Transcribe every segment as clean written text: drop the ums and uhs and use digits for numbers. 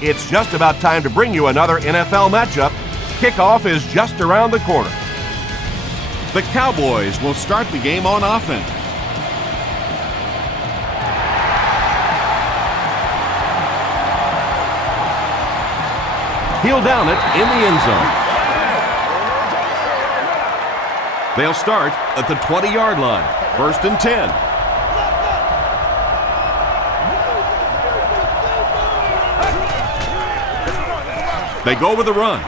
It's just about time to bring you another NFL matchup. Kickoff is just around the corner. The Cowboys will start the game on offense. He'll down it in the end zone. They'll start at the 20-yard line. 1st and 10. They go with a run.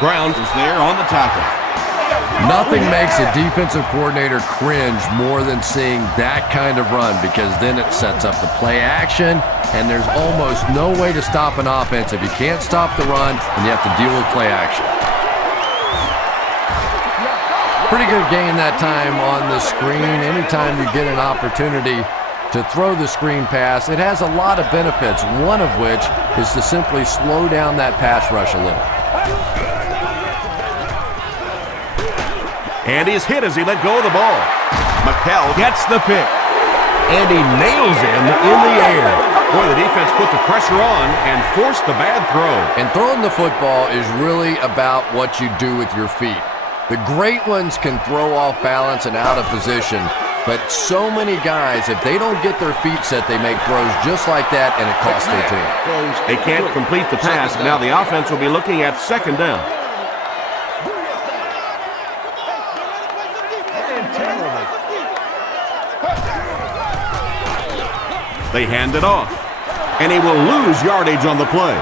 Brown is there on the tackle. Nothing makes a defensive coordinator cringe more than seeing that kind of run, because then it sets up the play action, and there's almost no way to stop an offense if you can't stop the run and you have to deal with play action. Pretty good gain that time on the screen. Anytime you get an opportunity to throw the screen pass, it has a lot of benefits, one of which is to simply slow down that pass rush a little. And he's hit as he let go of the ball. McHale gets the pick. And he nails him in the air. Boy, the defense put the pressure on and forced the bad throw. And throwing the football is really about what you do with your feet. The great ones can throw off balance and out of position, but so many guys, if they don't get their feet set, they make throws just like that, and it costs their team. They can't complete the pass. Now the offense will be looking at 2nd down. They hand it off, and he will lose yardage on the play.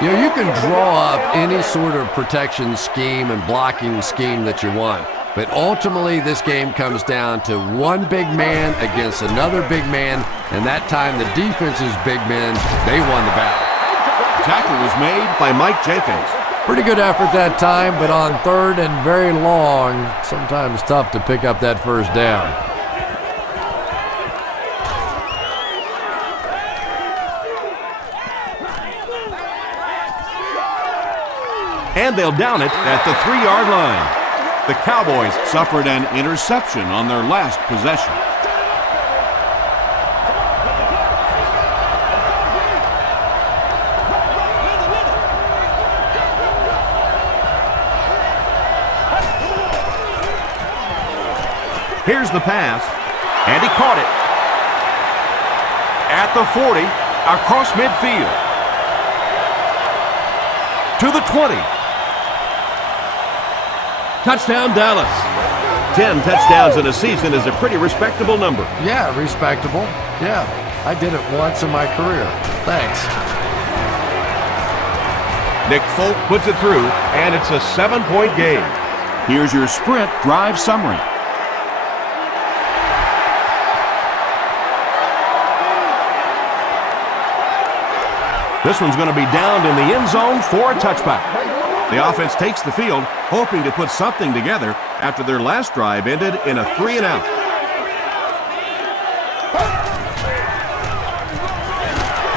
You know, you can draw up any sort of protection scheme and blocking scheme that you want, but ultimately this game comes down to one big man against another big man, and that time the defense's big men, they won the battle. Tackle was made by Mike Jenkins. Pretty good effort that time, but on 3rd and very long, sometimes tough to pick up that 1st down. And they'll down it at the 3-yard line. The Cowboys suffered an interception on their last possession. Here's the pass, and he caught it. At the 40, across midfield. To the 20. Touchdown, Dallas. 10 touchdowns in a season is a pretty respectable number. Yeah, respectable. Yeah, I did it once in my career. Thanks. Nick Folk puts it through, and it's a 7-point game. Here's your sprint drive summary. This one's going to be downed in the end zone for a touchback. The offense takes the field, hoping to put something together after their last drive ended in a 3-and-out.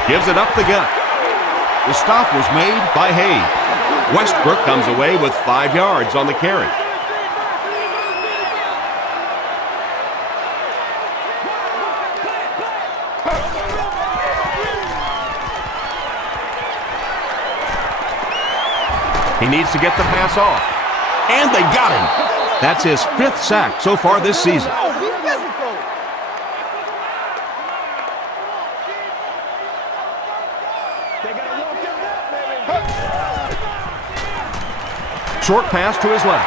Gives it up the gut. The stop was made by Hayes. Westbrook comes away with 5 yards on the carry. He needs to get the pass off. And they got him. That's his 5th sack so far this season. Short pass to his left.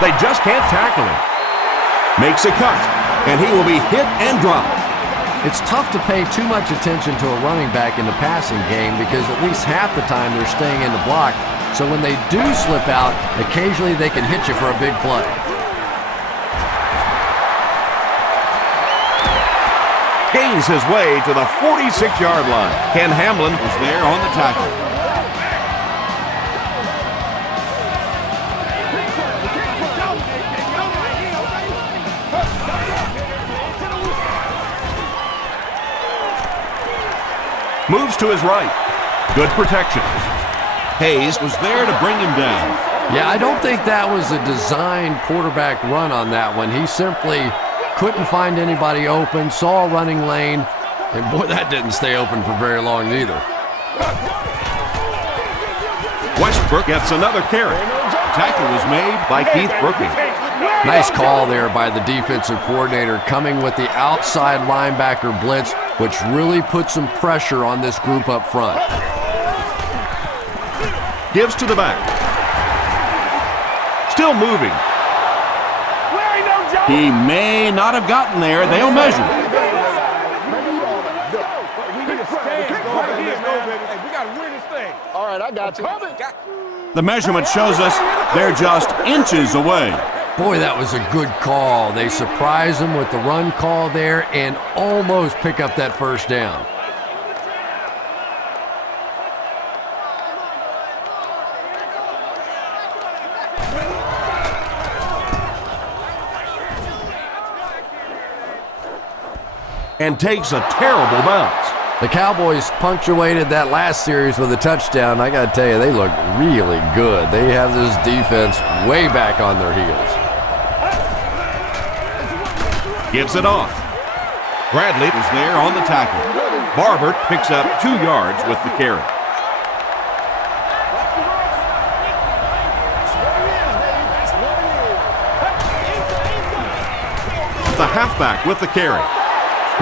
They just can't tackle him. Makes a cut, and he will be hit and dropped. It's tough to pay too much attention to a running back in the passing game because at least half the time they're staying in the block. So when they do slip out, occasionally they can hit you for a big play. Gains his way to the 46-yard line. Ken Hamlin was there on the tackle. Moves to his right. Good protection. Hayes was there to bring him down. Yeah, I don't think that was a designed quarterback run on that one. He simply couldn't find anybody open, saw a running lane, and boy, that didn't stay open for very long either. Westbrook gets another carry. Tackle was made by Keith Brooking. Nice call there by the defensive coordinator, coming with the outside linebacker blitz, which really put some pressure on this group up front. Gives to the back. Still moving. He may not have gotten there. They'll measure. All right, I got you. The measurement shows us they're just inches away. Boy, that was a good call. They surprised him with the run call there and almost pick up that first down. And takes a terrible bounce. The Cowboys punctuated that last series with a touchdown. I got to tell you, they look really good. They have this defense way back on their heels. Gives it off. Bradley is there on the tackle. Barber picks up 2 yards with the carry. The halfback with the carry.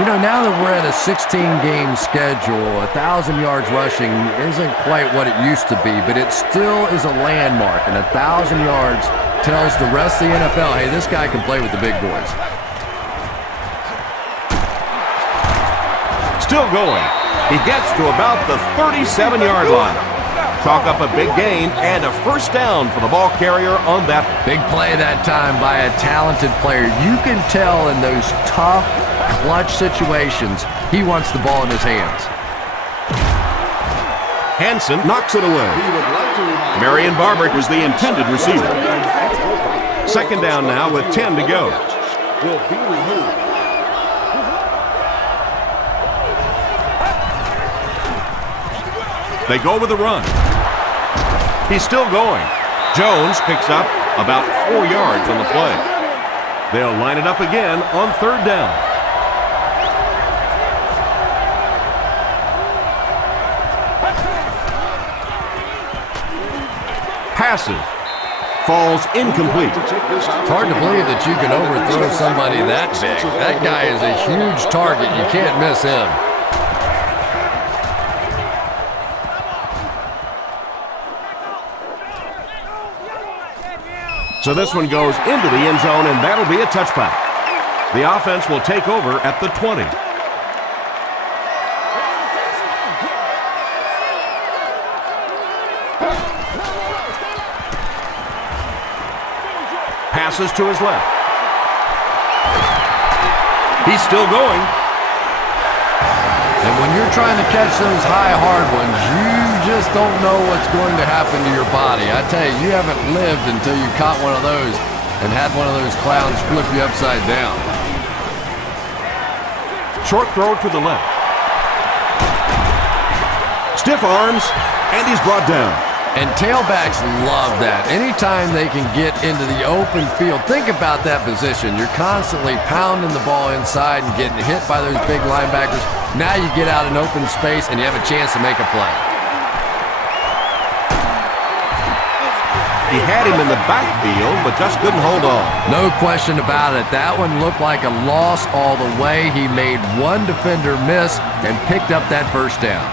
You know, now that we're at a 16-game schedule, 1,000 yards rushing isn't quite what it used to be, but it still is a landmark, and 1,000 yards tells the rest of the NFL, hey, this guy can play with the big boys. Still going. He gets to about the 37-yard line. Chalk up a big gain and a first down for the ball carrier on that. Big play that time by a talented player. You can tell in those tough, clutch situations, he wants the ball in his hands. Hansen knocks it away. Marion Barber was the intended receiver. Second down now with 10 to go. They go with a run. He's still going. Jones picks up about 4 yards on the play. They'll line it up again on third down. Passes. Falls incomplete. It's hard to believe that you can overthrow somebody that big. That guy is a huge target. You can't miss him. So this one goes into the end zone, and that'll be a touchback. The offense will take over at the 20. Passes to his left. He's still going. And when you're trying to catch those high, hard ones, you just don't know what's going to happen to your body. I tell you, you haven't lived until you caught one of those and had one of those clowns flip you upside down. Short throw to the left. Stiff arms, and he's brought down. And tailbacks love that. Anytime they can get into the open field, think about that position. You're constantly pounding the ball inside and getting hit by those big linebackers. Now you get out in open space and you have a chance to make a play. He had him in the backfield, but just couldn't hold on. No question about it. That one looked like a loss all the way. He made one defender miss and picked up that first down.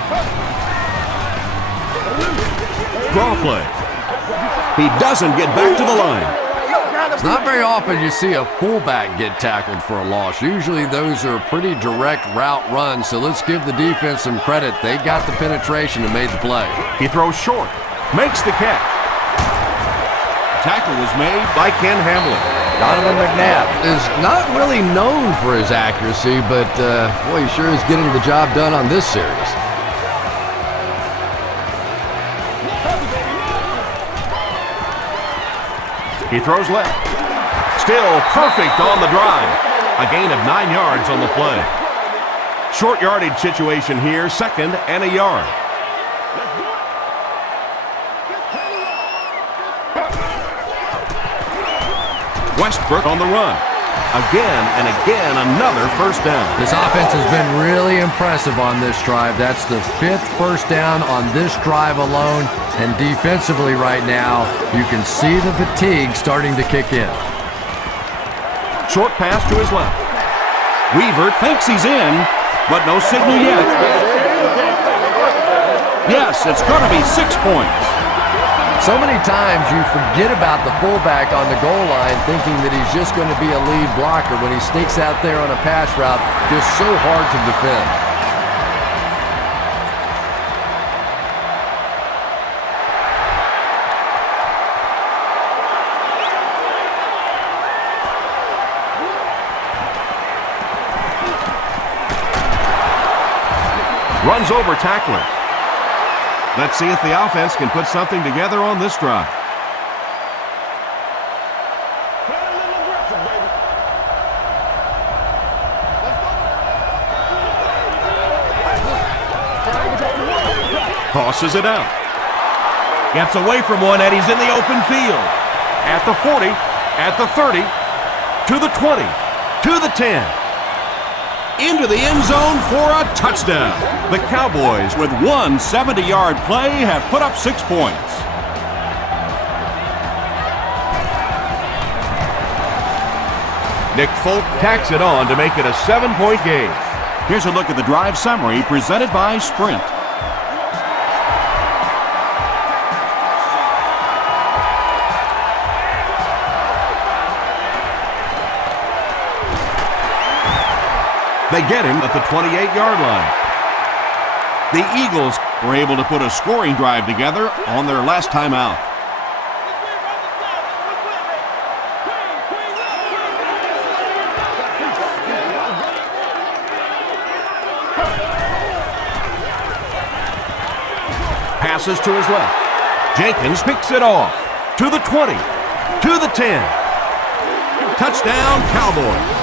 Draw play. He doesn't get back to the line. It's not very often you see a fullback get tackled for a loss. Usually those are pretty direct route runs, so let's give the defense some credit. They got the penetration and made the play. He throws short, makes the catch. Tackle was made by Ken Hamlin. Donovan McNabb is not really known for his accuracy, but boy, he sure is getting the job done on this series. He throws left. Still perfect on the drive. A gain of 9 yards on the play. Short yardage situation here, second and a yard. Westbrook on the run. Again and again, another first down. This offense has been really impressive on this drive. That's the 5th first down on this drive alone. And defensively right now, you can see the fatigue starting to kick in. Short pass to his left. Weaver thinks he's in, but no signal yet. Yes, it's going to be 6 points. So many times you forget about the fullback on the goal line thinking that he's just going to be a lead blocker when he sneaks out there on a pass route. Just so hard to defend. Runs over tackler. Let's see if the offense can put something together on this drive. Tosses it out. Gets away from one, and he's in the open field. At the 40, at the 30, to the 20, to the 10. Into the end zone for a touchdown. The Cowboys, with one 70-yard play, have put up 6 points. Nick Folk tacks it on to make it a 7-point game. Here's a look at the drive summary presented by Sprint. They get him at the 28-yard line. The Eagles were able to put a scoring drive together on their last time out. Passes to his left. Jenkins picks it off. To the 20. To the 10. Touchdown, Cowboys.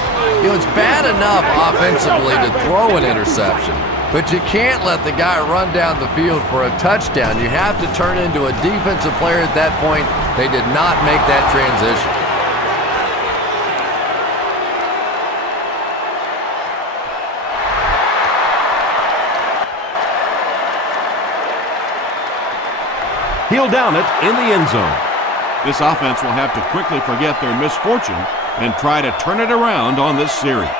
You know, it's bad enough offensively to throw an interception, but you can't let the guy run down the field for a touchdown. You have to turn into a defensive player at that point. They did not make that transition. He'll down it in the end zone. This offense will have to quickly forget their misfortune and try to turn it around on this series.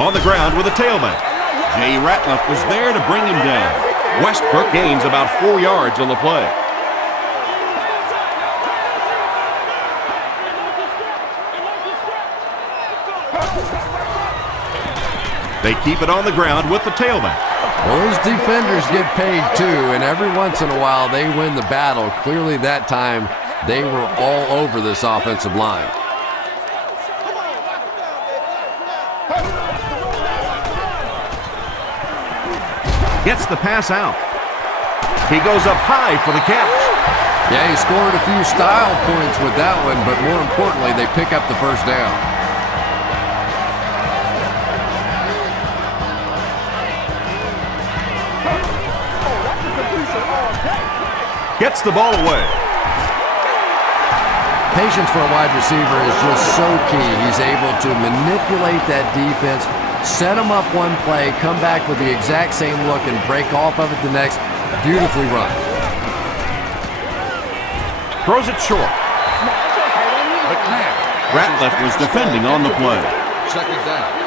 On the ground with a tailback. Jay Ratliff was there to bring him down. Westbrook gains about 4 yards on the play. They keep it on the ground with the tailback. Well, those defenders get paid too, and every once in a while they win the battle. Clearly that time they were all over this offensive line. Gets the pass out. He goes up high for the catch. Yeah, he scored a few style points with that one, but more importantly, they pick up the first down. Gets the ball away. Patience for a wide receiver is just so key. He's able to manipulate that defense, set them up one play, come back with the exact same look, and break off of it the next. Beautifully run. Throws it short. Ratliff was defending on the play. Second down.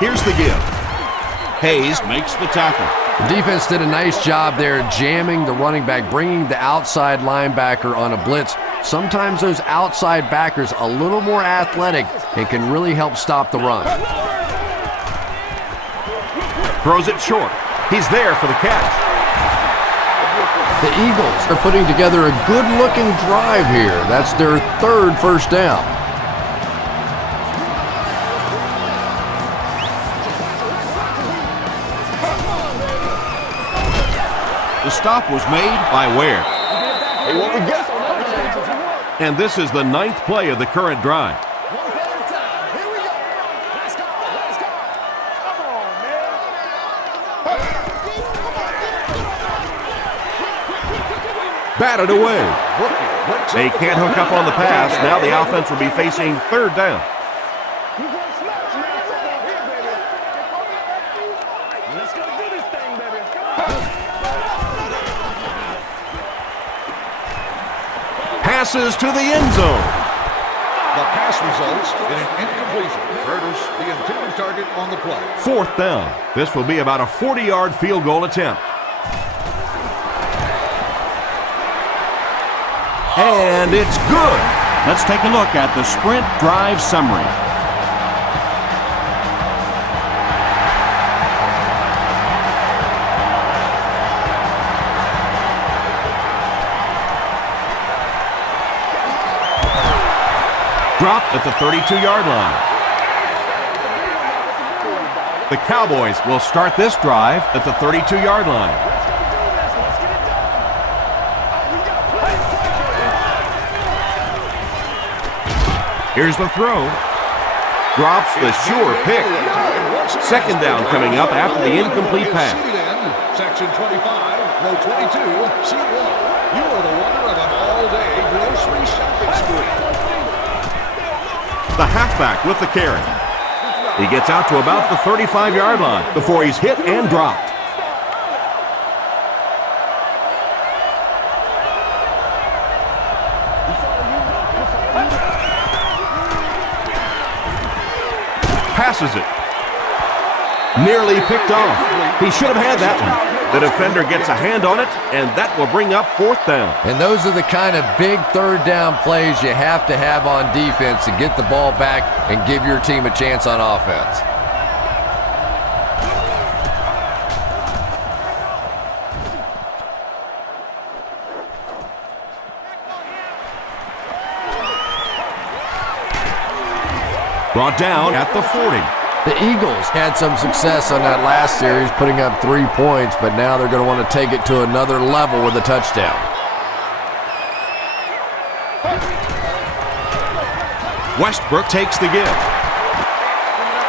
Here's the give. Hayes makes the tackle. The defense did a nice job there jamming the running back, bringing the outside linebacker on a blitz. Sometimes those outside backers a little more athletic and can really help stop the run. Throws it short. He's there for the catch. The Eagles are putting together a good-looking drive here. That's their third first down. The stop was made by Ware. And this is the 9th play of the current drive. batted away. They can't hook up on the pass. Now the offense will be facing third down. Passes to the end zone. The pass results in an incompletion. Curtis, the intended target on the play. Fourth down. This will be about a 40-yard field goal attempt. And it's good. Let's take a look at the sprint drive summary. Dropped at the 32-yard line. The Cowboys will start this drive at the 32-yard line. Here's the throw. Drops the sure pick. Second down coming up after the incomplete pass. Section 25, row 22, seat 1. You are the winner of an all-day grocery shopping spree. The halfback with the carry. He gets out to about the 35-yard line before he's hit and dropped. Passes it. Nearly picked off. He should have had that one. The defender gets a hand on it, and that will bring up fourth down. And those are the kind of big third down plays you have to have on defense to get the ball back and give your team a chance on offense. Brought down at the 40. The Eagles had some success on that last series, putting up 3 points, but now they're going to want to take it to another level with a touchdown. Westbrook takes the give.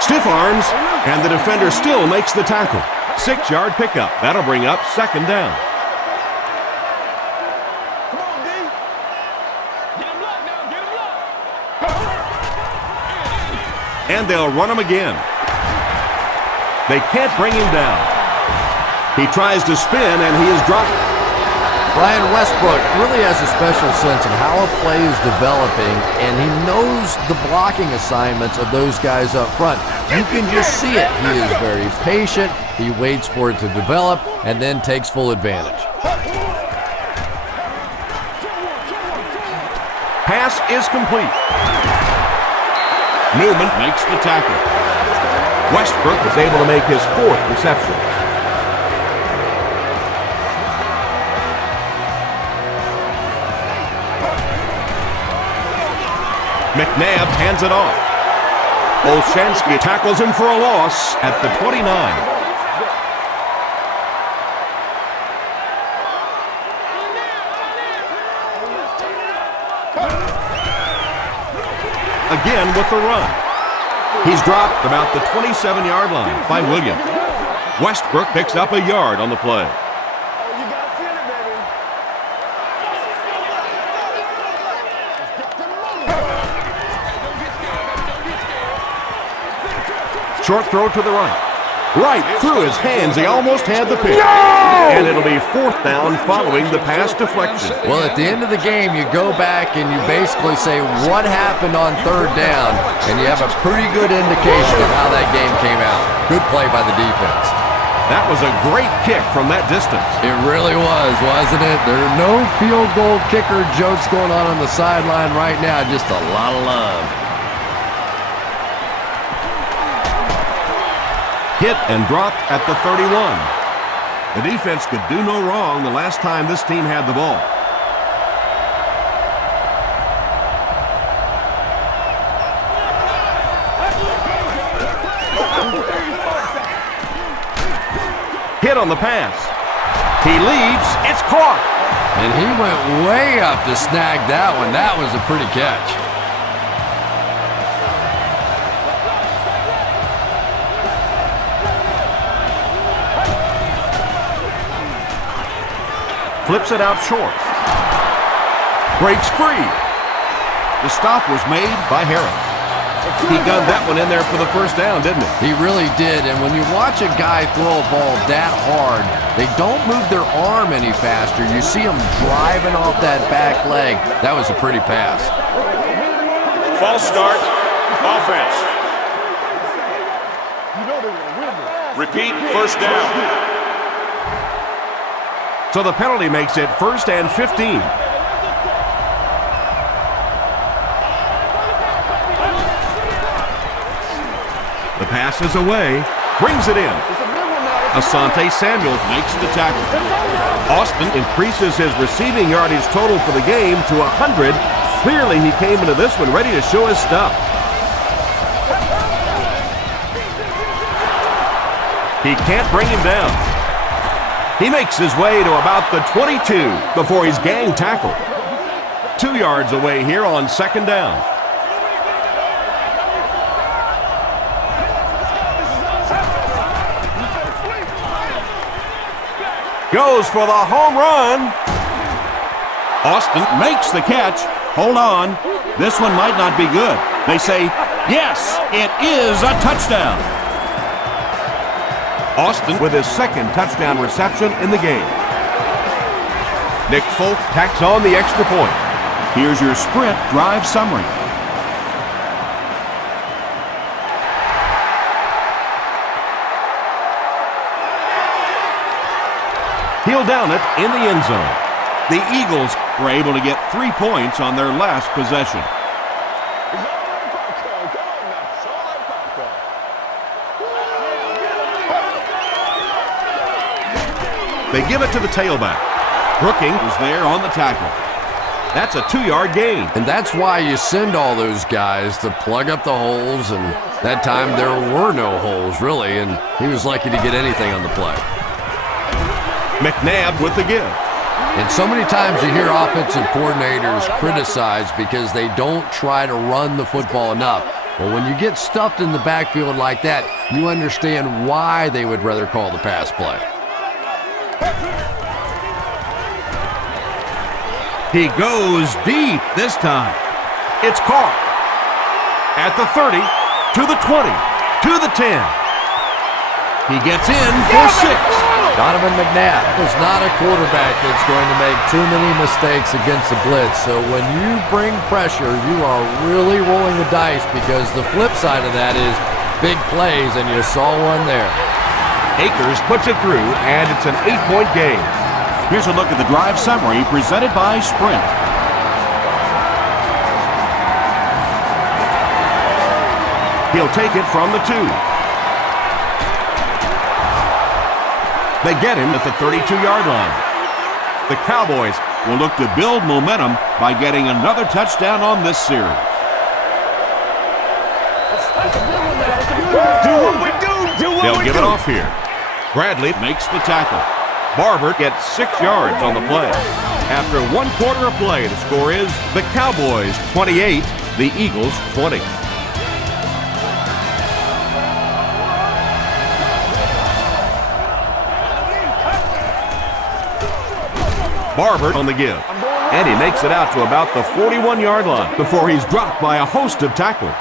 Stiff arms, and the defender still makes the tackle. 6-yard pickup. That'll bring up second down. And they'll run him again. They can't bring him down. He tries to spin, and he is dropped. Brian Westbrook really has a special sense of how a play is developing, and he knows the blocking assignments of those guys up front. You can just see it. He is very patient. He waits for it to develop and then takes full advantage. Pass is complete. Newman makes the tackle. Westbrook is able to make his fourth reception. McNabb hands it off. Olshansky tackles him for a loss at the 29. Again with the run. He's dropped about the 27-yard line by Williams. Westbrook picks up a yard on the play. Short throw to the right. Right through his hands. He almost had the pick. And it'll be fourth down following the pass deflection. Well, at the end of the game, you go back and you basically say what happened on third down, and you have a pretty good indication of how that game came out. Good play by the defense. That was a great kick from that distance. It really was, wasn't it? There are no field goal kicker jokes going on the sideline right now. Just a lot of love. Hit and dropped at the 31. The defense could do no wrong the last time this team had the ball. Hit on the pass. He leads. It's caught. And he went way up to snag that one. That was a pretty catch. Flips it out short. breaks free. The stop was made by Harris. He gunned that one in there for the first down, didn't he? He really did, and when you watch a guy throw a ball that hard, they don't move their arm any faster. You see them driving off that back leg. That was a pretty pass. False start, offense. Repeat, first down. So the penalty makes it 1st and 15. The pass is away, brings it in. Asante Samuel makes the tackle. Austin increases his receiving yardage total for the game to 100. Clearly he came into this one ready to show his stuff. He can't bring him down. He makes his way to about the 22 before he's gang tackled. 2 yards away here on 2nd down. Goes for the home run. Austin makes the catch. Hold on. This one might not be good. They say, yes, it is a touchdown. Austin with his 2nd touchdown reception in the game. Nick Folk tacks on the extra point. Here's your sprint drive summary. He'll down it in the end zone. The Eagles were able to get 3 points on their last possession. They give it to the tailback. Brooking Was there on the tackle. That's a 2-yard gain. And that's why you send all those guys to plug up the holes, and that time there were no holes, really, and he was lucky to get anything on the play. McNabb with the give. And so many times you hear offensive coordinators criticized because they don't try to run the football enough. Well, when you get stuffed in the backfield like that, you understand why they would rather call the pass play. He goes deep this time. It's caught. At the 30, to the 20, to the 10. He gets in for 6. Donovan McNabb is not a quarterback that's going to make too many mistakes against the blitz. So when you bring pressure, you are really rolling the dice, because the flip side of that is big plays, and you saw one there. Akers puts it through, and it's an 8-point game. Here's a look at the drive summary presented by Sprint. He'll take it from the 2. They get him at the 32-yard line. The Cowboys will look to build momentum by getting another touchdown on this series. They'll give it off here. Bradley Makes the tackle. Barber gets 6 yards on the play. After 1 quarter of play, the score is the Cowboys 28, the Eagles 20. Barber on the give, and he makes it out to about the 41-yard line before he's dropped by a host of tacklers.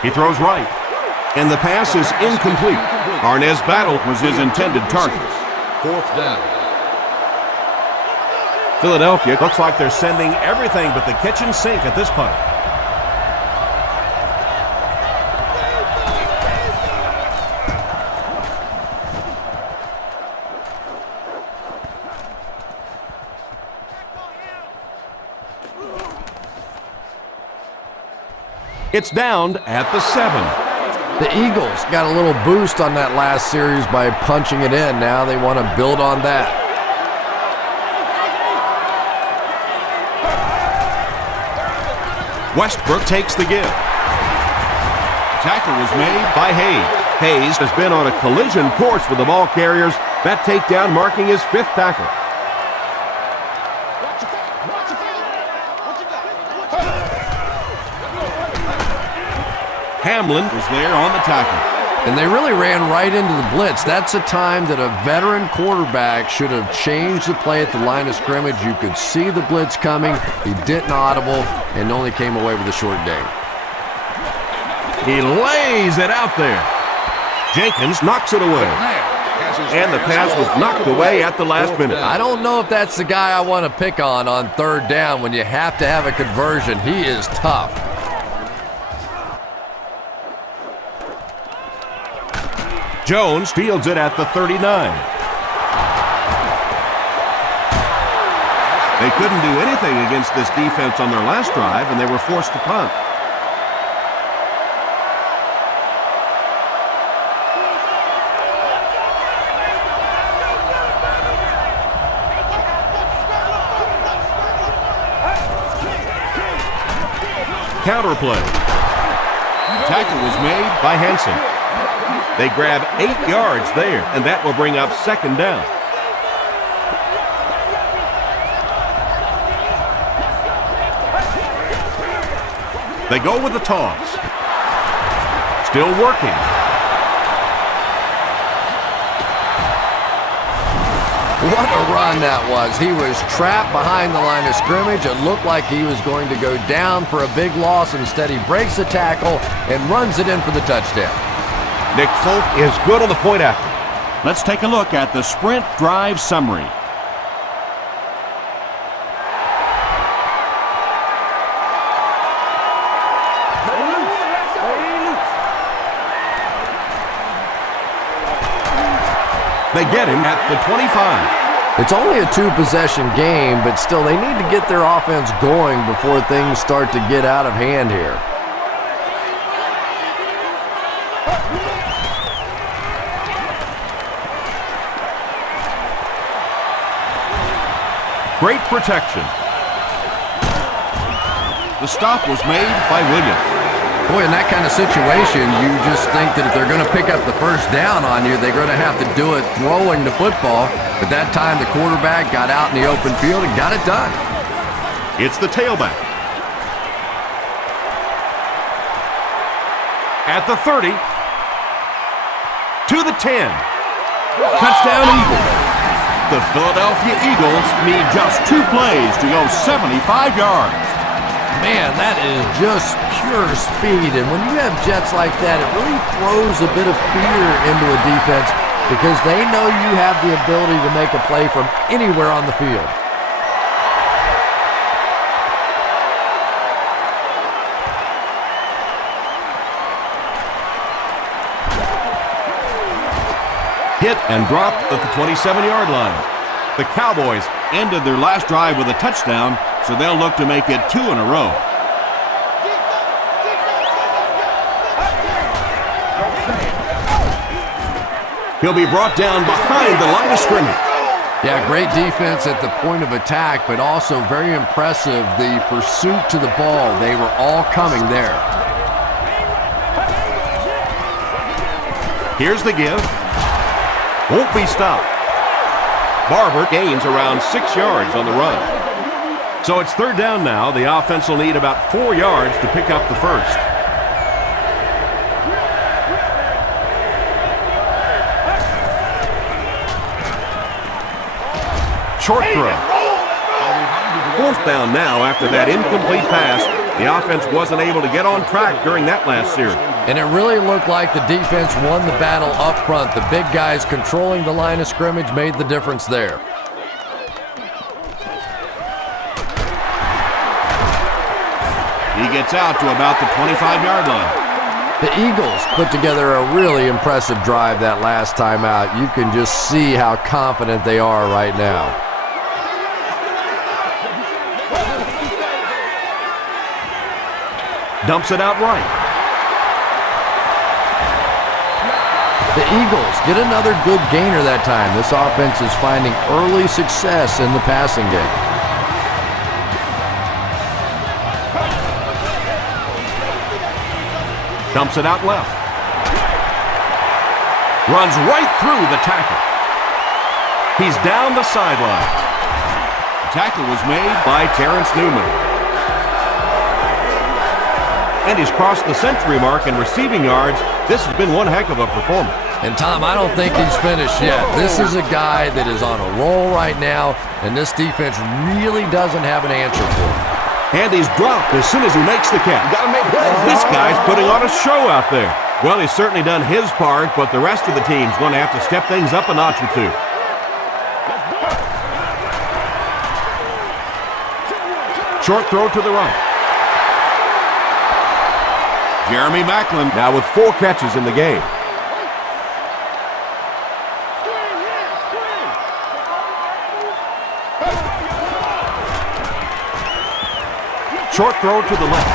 He throws right, and the pass is incomplete. Arnaz Battle was his intended target. 4th down. Philadelphia looks like they're sending everything but the kitchen sink at this point. It's down at the 7. The Eagles got a little boost on that last series by punching it in. Now they want to build on that. Westbrook takes the give. Tackle was made by Hayes. Hayes has been on a collision course with the ball carriers. That takedown marking his 5th tackle. Hamlin was there on the tackle. And they really ran right into the blitz. That's a time that a veteran quarterback should have changed the play at the line of scrimmage. You could see the blitz coming. He didn't audible and only came away with a short gain. He lays it out there. Jenkins knocks it away. And the pass was knocked away at the last minute. I don't know if that's the guy I want to pick on third down when you have to have a conversion. He is tough. Jones fields it at the 39. They couldn't do anything against this defense on their last drive, and they were forced to punt. Counter play. Tackle was made by Henson. They grab 8 yards there, and that will bring up second down. They go with the toss. Still working. What a run that was. He was trapped behind the line of scrimmage. It looked like he was going to go down for a big loss. Instead, he breaks the tackle and runs it in for the touchdown. Nick Folk is good on the point after. Let's take a look at the sprint drive summary. They get him at the 25. It's only a 2-possession game, but still they need to get their offense going before things start to get out of hand here. Great protection. The stop was made by Williams. Boy, in that kind of situation, you just think that if they're going to pick up the first down on you, they're going to have to do it throwing the football. But that time, the quarterback got out in the open field and got it done. It's the tailback. At the 30. To the 10. Touchdown Eagles. The Philadelphia Eagles need just 2 plays to go 75 yards. Man, that is just pure speed. And when you have jets like that, it really throws a bit of fear into a defense because they know you have the ability to make a play from anywhere on the field. Hit and dropped at the 27-yard line. The Cowboys ended their last drive with a touchdown, so they'll look to make it 2 in a row. He'll be brought down behind the line of scrimmage. Yeah, great defense at the point of attack, but also very impressive the pursuit to the ball. They were all coming there. Here's the give. Won't be stopped. Barber gains around 6 yards on the run. So it's third down now. The offense will need about 4 yards to pick up the first. Short throw. Fourth down now after that incomplete pass. The offense wasn't able to get on track during that last series. And it really looked like the defense won the battle up front. The big guys controlling the line of scrimmage made the difference there. He gets out to about the 25-yard line. The Eagles put together a really impressive drive that last time out. You can just see how confident they are right now. Dumps it out right. The Eagles get another good gainer that time. This offense is finding early success in the passing game. Dumps it out left. Runs right through the tackle. He's down the sideline. The tackle was made by Terrence Newman. And he's crossed the century mark in receiving yards. This has been one heck of a performance. And Tom, I don't think he's finished yet. This is a guy that is on a roll right now, and this defense really doesn't have an answer for him. And he's dropped as soon as he makes the catch. This guy's putting on a show out there. Well, he's certainly done his part, but the rest of the team's going to have to step things up a notch or two. Short throw to the right. Jeremy Maclin now with 4 catches in the game. Short throw to the left.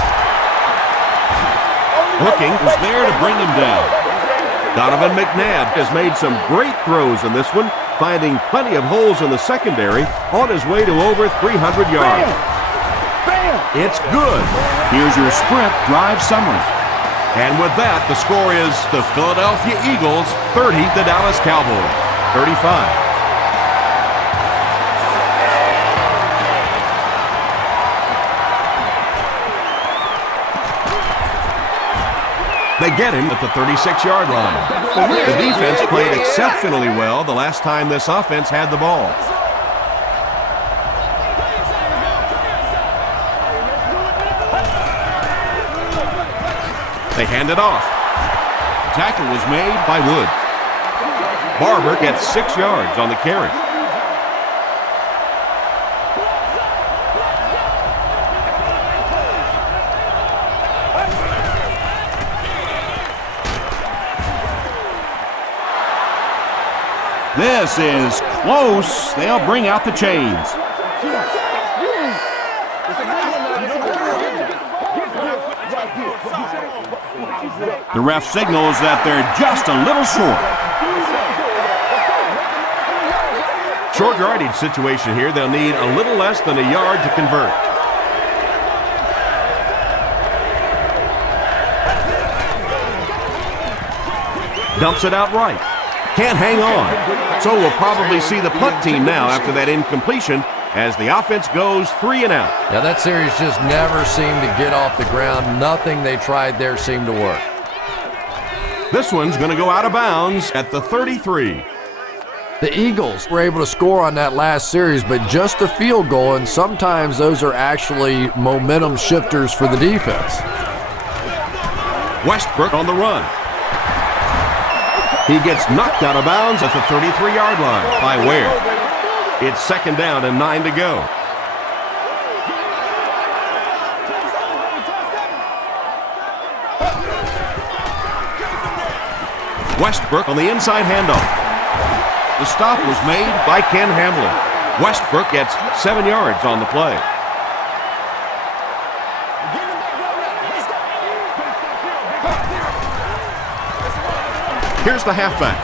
Looking was there to bring him down. Donovan McNabb has made some great throws in this one, finding plenty of holes in the secondary on his way to over 300 yards. It's good. Here's your sprint drive summary. And with that, the score is the Philadelphia Eagles 30, the Dallas Cowboys 35. They get him at the 36-yard line. The defense played exceptionally well the last time this offense had the ball. They hand it off. Tackle was made by Wood. Barber gets 6 yards on the carry. This is close. They'll bring out the chains. The ref signals that they're just a little short. Short yardage situation here. They'll need a little less than a yard to convert. Dumps it out right. Can't hang on. So we'll probably see the punt team now after that incompletion as the offense goes 3 and out. Yeah, that series just never seemed to get off the ground. Nothing they tried there seemed to work. This one's going to go out of bounds at the 33. The Eagles were able to score on that last series, but just a field goal, and sometimes those are actually momentum shifters for the defense. Westbrook on the run. He gets knocked out of bounds at the 33-yard line by Ware. It's 2nd down and 9 to go. Westbrook on the inside handoff. The stop was made by Ken Hamlin. Westbrook gets 7 yards on the play. Here's the halfback.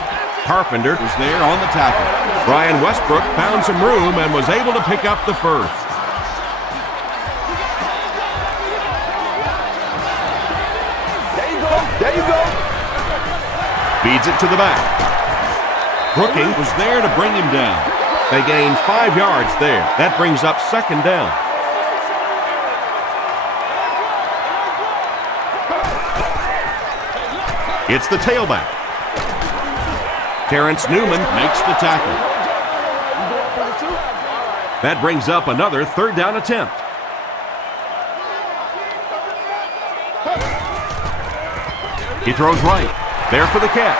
Carpenter was there on the tackle. Brian Westbrook found some room and was able to pick up the first. There you go. Feeds it to the back. Brooking was there to bring him down. They gained 5 yards there. That brings up 2nd down. It's the tailback. Terrence Newman makes the tackle. That brings up another 3rd down attempt. He throws right. There for the catch.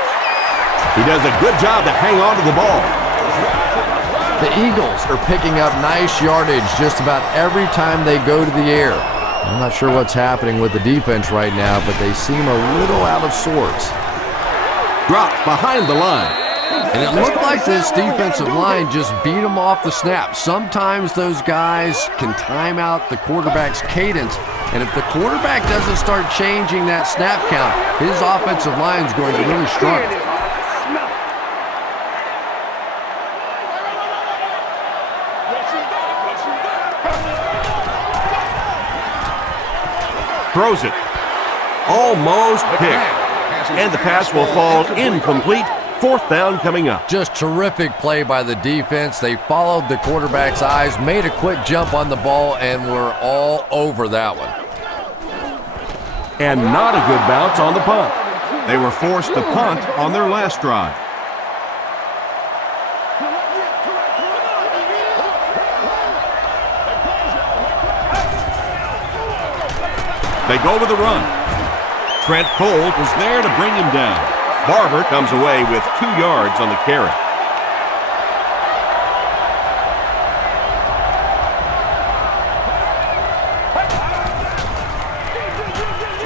He does a good job to hang on to the ball. The Eagles are picking up nice yardage just about every time they go to the air. I'm not sure what's happening with the defense right now, but they seem a little out of sorts. Dropped behind the line. And it looked like this defensive line just beat them off the snap. Sometimes those guys can time out the quarterback's cadence, and if the quarterback doesn't start changing that snap count, his offensive line is going to really struggle. Throws it. Almost picked. And the pass will fall incomplete. 4th down coming up. Just terrific play by the defense. They followed the quarterback's eyes, made a quick jump on the ball, and were all over that one. And not a good bounce on the punt. They were forced to punt on their last drive. They go with a run. Trent Cole was there to bring him down. Barber comes away with 2 yards on the carry.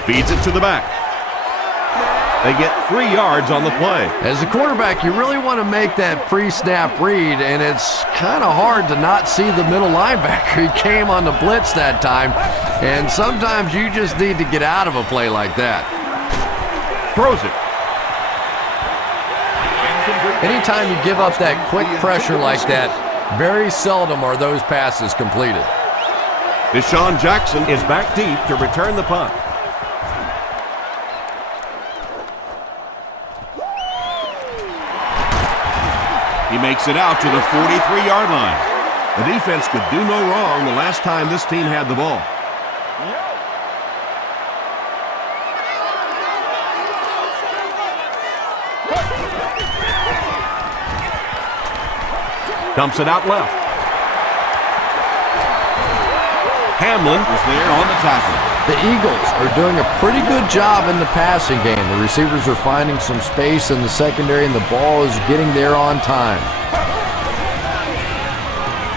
Feeds it to the back. They get 3 yards on the play. As a quarterback, you really want to make that pre-snap read, and it's kind of hard to not see the middle linebacker. He came on the blitz that time, and sometimes you just need to get out of a play like that. Throws it. Anytime you give up that quick pressure like that, very seldom are those passes completed. Deshaun Jackson is back deep to return the punt. He makes it out to the 43-yard line. The defense could do no wrong the last time this team had the ball. Dumps it out left. Hamlin was there on the tackle. The Eagles are doing a pretty good job in the passing game. The receivers are finding some space in the secondary, and the ball is getting there on time.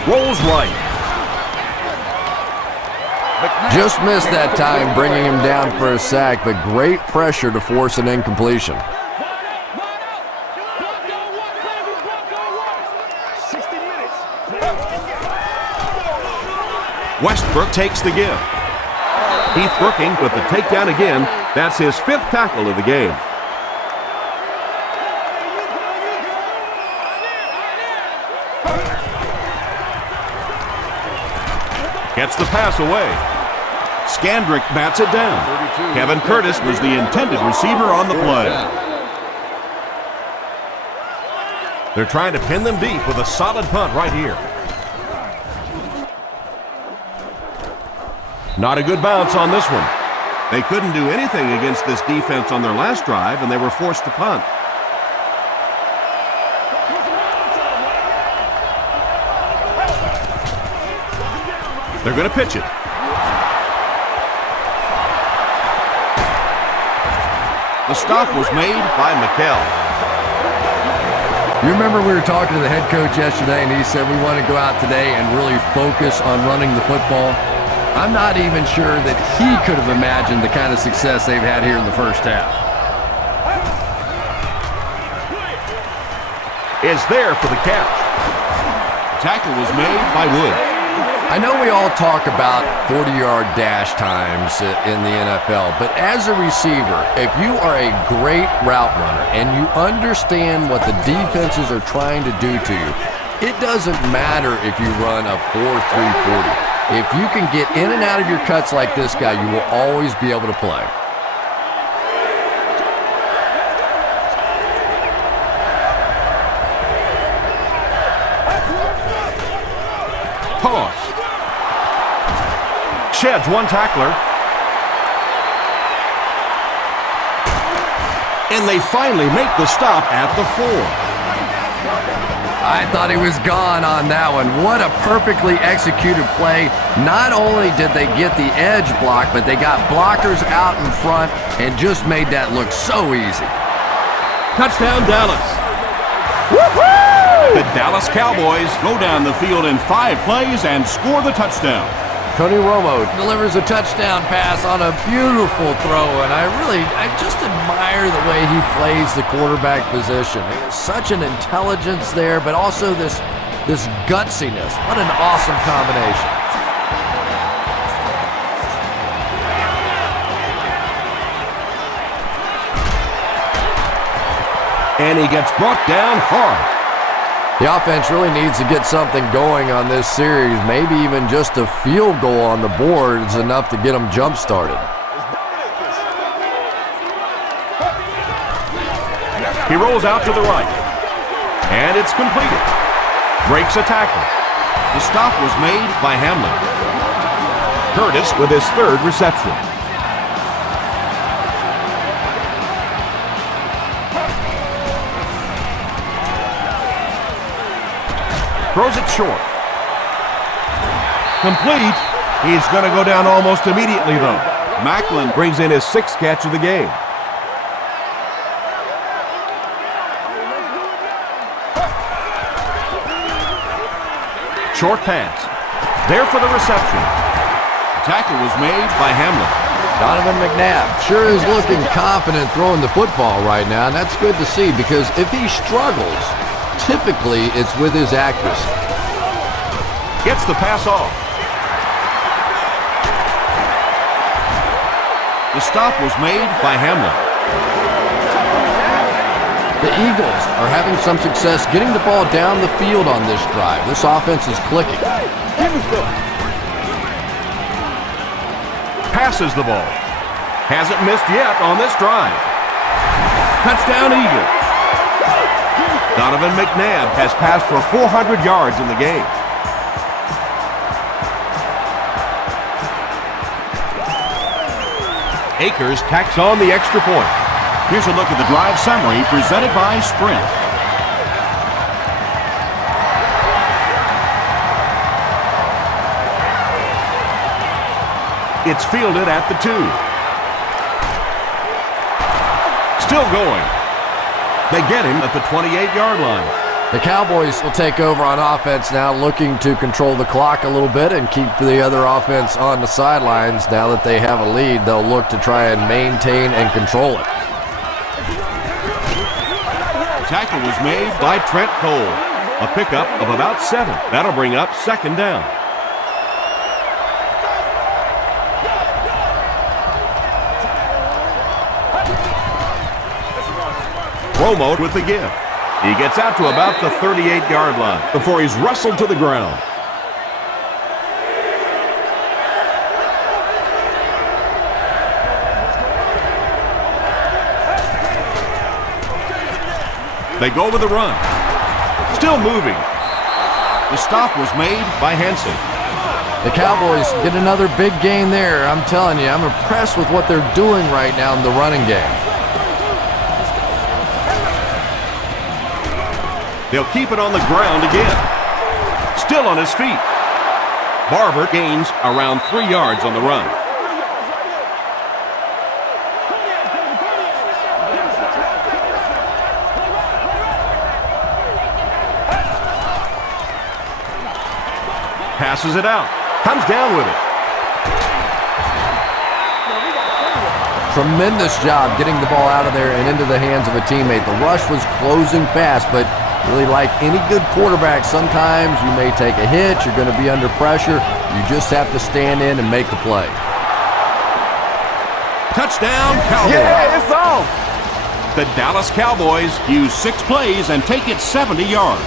Rolls right. Just missed that time, bringing him down for a sack, but great pressure to force an incompletion. Westbrook takes the give. Heath Brooking with the takedown again. That's his 5th tackle of the game. Gets the pass away. Scandrick bats it down. Kevin Curtis was the intended receiver on the play. They're trying to pin them deep with a solid punt right here. Not a good bounce on this one. They couldn't do anything against this defense on their last drive, and they were forced to punt. They're going to pitch it. The stop was made by McKell. You remember we were talking to the head coach yesterday, and he said we want to go out today and really focus on running the football. I'm not even sure that he could have imagined the kind of success they've had here in the first half. Is there for the catch. Tackle was made by Wood. I know we all talk about 40-yard dash times in the NFL, but as a receiver, if you are a great route runner and you understand what the defenses are trying to do to you, it doesn't matter if you run a 4.340. If you can get in and out of your cuts like this guy, you will always be able to play. Toss. Sheds one tackler. And they finally make the stop at the 4. I thought he was gone on that one. What a perfectly executed play. Not only did they get the edge block, but they got blockers out in front and just made that look so easy. Touchdown, Dallas. Woo-hoo! The Dallas Cowboys go down the field in 5 plays and score the touchdown. Tony Romo delivers a touchdown pass on a beautiful throw, and I just admire the way he plays the quarterback position. Such an intelligence there, but also this gutsiness. What an awesome combination. And he gets brought down hard. The offense really needs to get something going on this series. Maybe even just a field goal on the board is enough to get them jump-started. He rolls out to the right. And it's completed. Breaks a tackle. The stop was made by Hamlin. Curtis with his 3rd reception. Throws it short. Complete. He's going to go down almost immediately, though. Macklin brings in his 6th catch of the game. Short pass. There for the reception. Tackle was made by Hamlin. Donovan McNabb sure is looking confident throwing the football right now, and that's good to see because if he struggles, typically it's with his accuracy. Gets the pass off. The stop was made by Hamlin. The Eagles are having some success getting the ball down the field on this drive. This offense is clicking. Passes the ball. Hasn't missed yet on this drive. Touchdown Eagles. Donovan McNabb has passed for 400 yards in the game. Akers tacks on the extra point. Here's a look at the drive summary presented by Sprint. It's fielded at the 2. Still going. They get him at the 28-yard line. The Cowboys will take over on offense now, looking to control the clock a little bit and keep the other offense on the sidelines. Now that they have a lead, they'll look to try and maintain and control it. Tackle was made by Trent Cole. A pickup of about 7. That'll bring up 2nd down. Romo with the give. He gets out to about the 38-yard line before he's wrestled to the ground. They go with the run. Still moving. The stop was made by Hansen. The Cowboys get another big gain there. I'm telling you, I'm impressed with what they're doing right now in the running game. They'll keep it on the ground again. Still on his feet. Barber gains around 3 yards on the run. Passes it out. Comes down with it. Tremendous job getting the ball out of there and into the hands of a teammate. The rush was closing fast, but really, like any good quarterback, sometimes you may take a hit, you're going to be under pressure. You just have to stand in and make the play. Touchdown, Cowboys. Yeah, it's on. The Dallas Cowboys use 6 plays and take it 70 yards.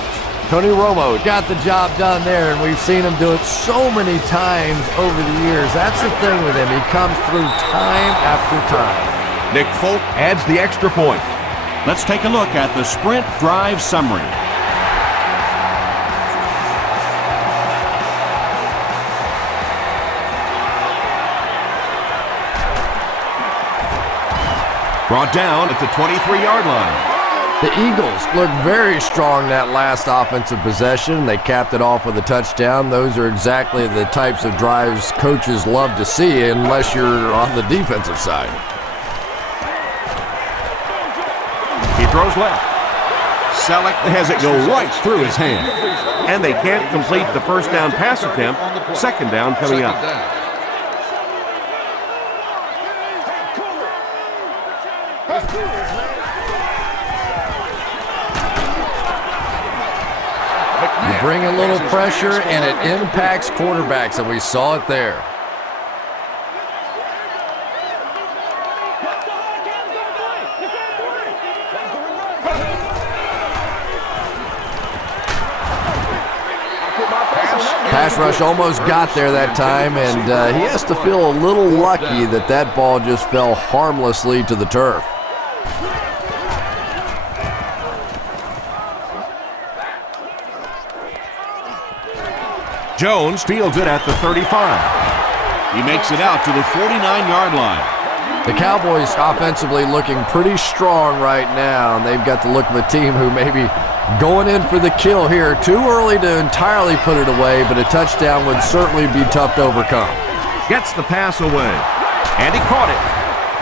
Tony Romo got the job done there, and we've seen him do it so many times over the years. That's the thing with him. He comes through time after time. Nick Folk adds the extra point. Let's take a look at the Sprint drive summary. Brought down at the 23-yard line. The Eagles looked very strong that last offensive possession. They capped it off with a touchdown. Those are exactly the types of drives coaches love to see unless you're on the defensive side. He throws left. Selleck has it go right through his hand. And they can't complete the first down pass attempt. 2nd down coming up. You bring a little pressure and it impacts quarterbacks, and we saw it there. Pass rush almost got there that time, and he has to feel a little lucky that that ball just fell harmlessly to the turf. Jones fields it at the 35. He makes it out to the 49-yard line. The Cowboys offensively looking pretty strong right now, and they've got the look of a team who maybe Going in for the kill here. Too early to entirely put it away, but a touchdown would certainly be tough to overcome. Gets the pass away. And he caught it.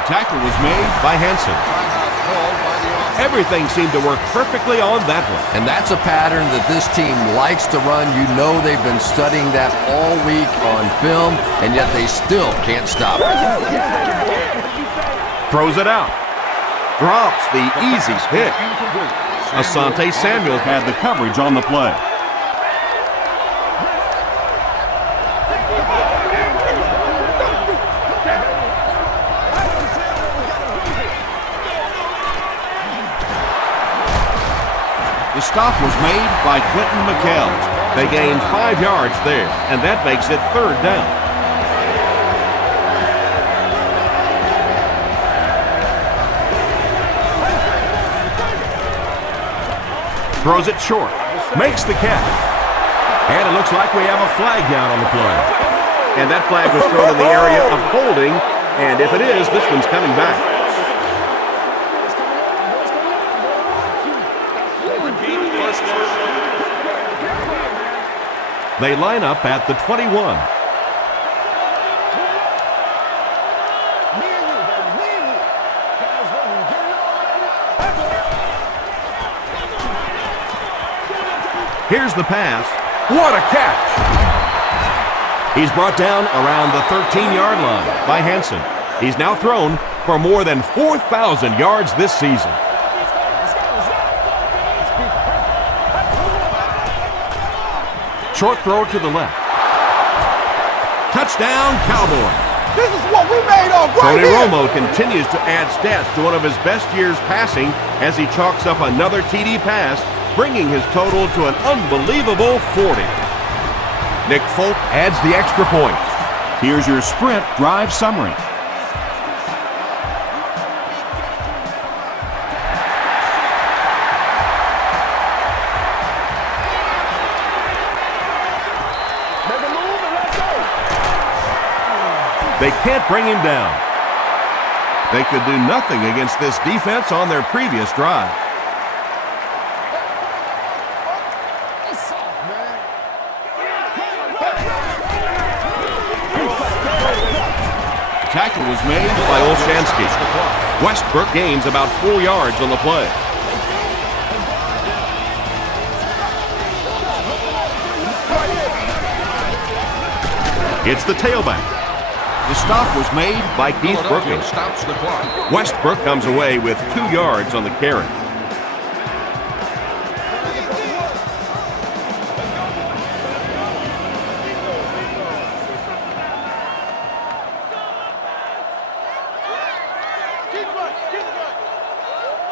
The tackle was made by Hansen. Everything seemed to work perfectly on that one. And that's a pattern that this team likes to run. You know they've been studying that all week on film, and yet they still can't stop it. Throws it out. Drops the easy pick. Asante Samuel Had the coverage on the play. The stop was made by Quentin McKell. They gained 5 yards there, and that makes it 3rd down. Throws it short, makes the catch. And it looks like we have a flag down on the play. And that flag was thrown in the area of holding, and if it is, this one's coming back. They line up at the 21. Here's the pass. What a catch! He's brought down around the 13-yard line by Hansen. He's now thrown for more than 4,000 yards this season. Short throw to the left. Touchdown, Cowboys. This is what we made of right Tony here. Romo continues to add stats to one of his best years passing as he chalks up another TD pass, bringing his total to an unbelievable 40. Nick Folk adds the extra point. Here's your sprint drive summary. Make a move and let's go. They can't bring him down. They could do nothing against this defense on their previous drive. It's soft, man. Tackle was made by Olshansky. Westbrook gains about 4 yards on the play. It's the tailback. The stop was made by Keith Brookings. Stops the clock. Westbrook comes away with 2 yards on the carry.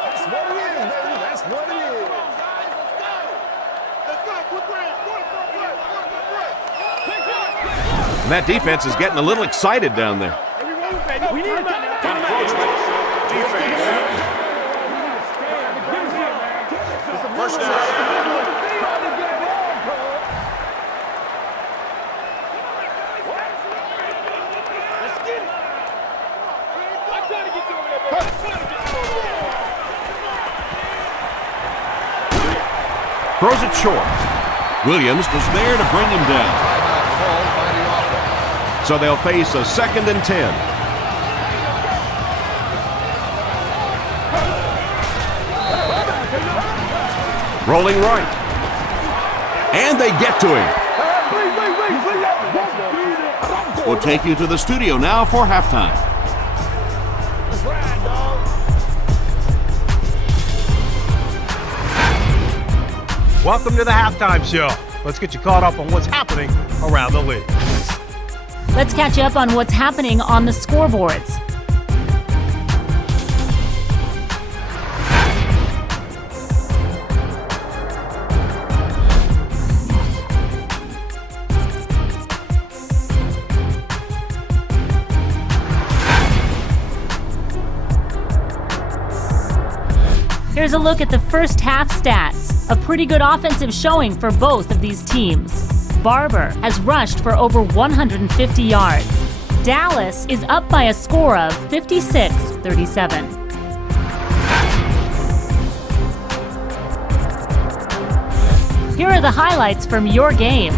That's what it is, baby. That's what it is. And that defense is getting a little excited down there. We need him out now. First down. Throws it short. Williams was there to bring him down. Called by the offense. So they'll face a 2nd and 10. Rolling right. And they get to him. We'll take you to the studio now for halftime. Welcome to the halftime show. Let's get you caught up on what's happening around the league. Let's catch you up on what's happening on the scoreboards. Here's a look at the first half stats. A pretty good offensive showing for both of these teams. Barber has rushed for over 150 yards. Dallas is up by a score of 56-37. Here are the highlights from your game.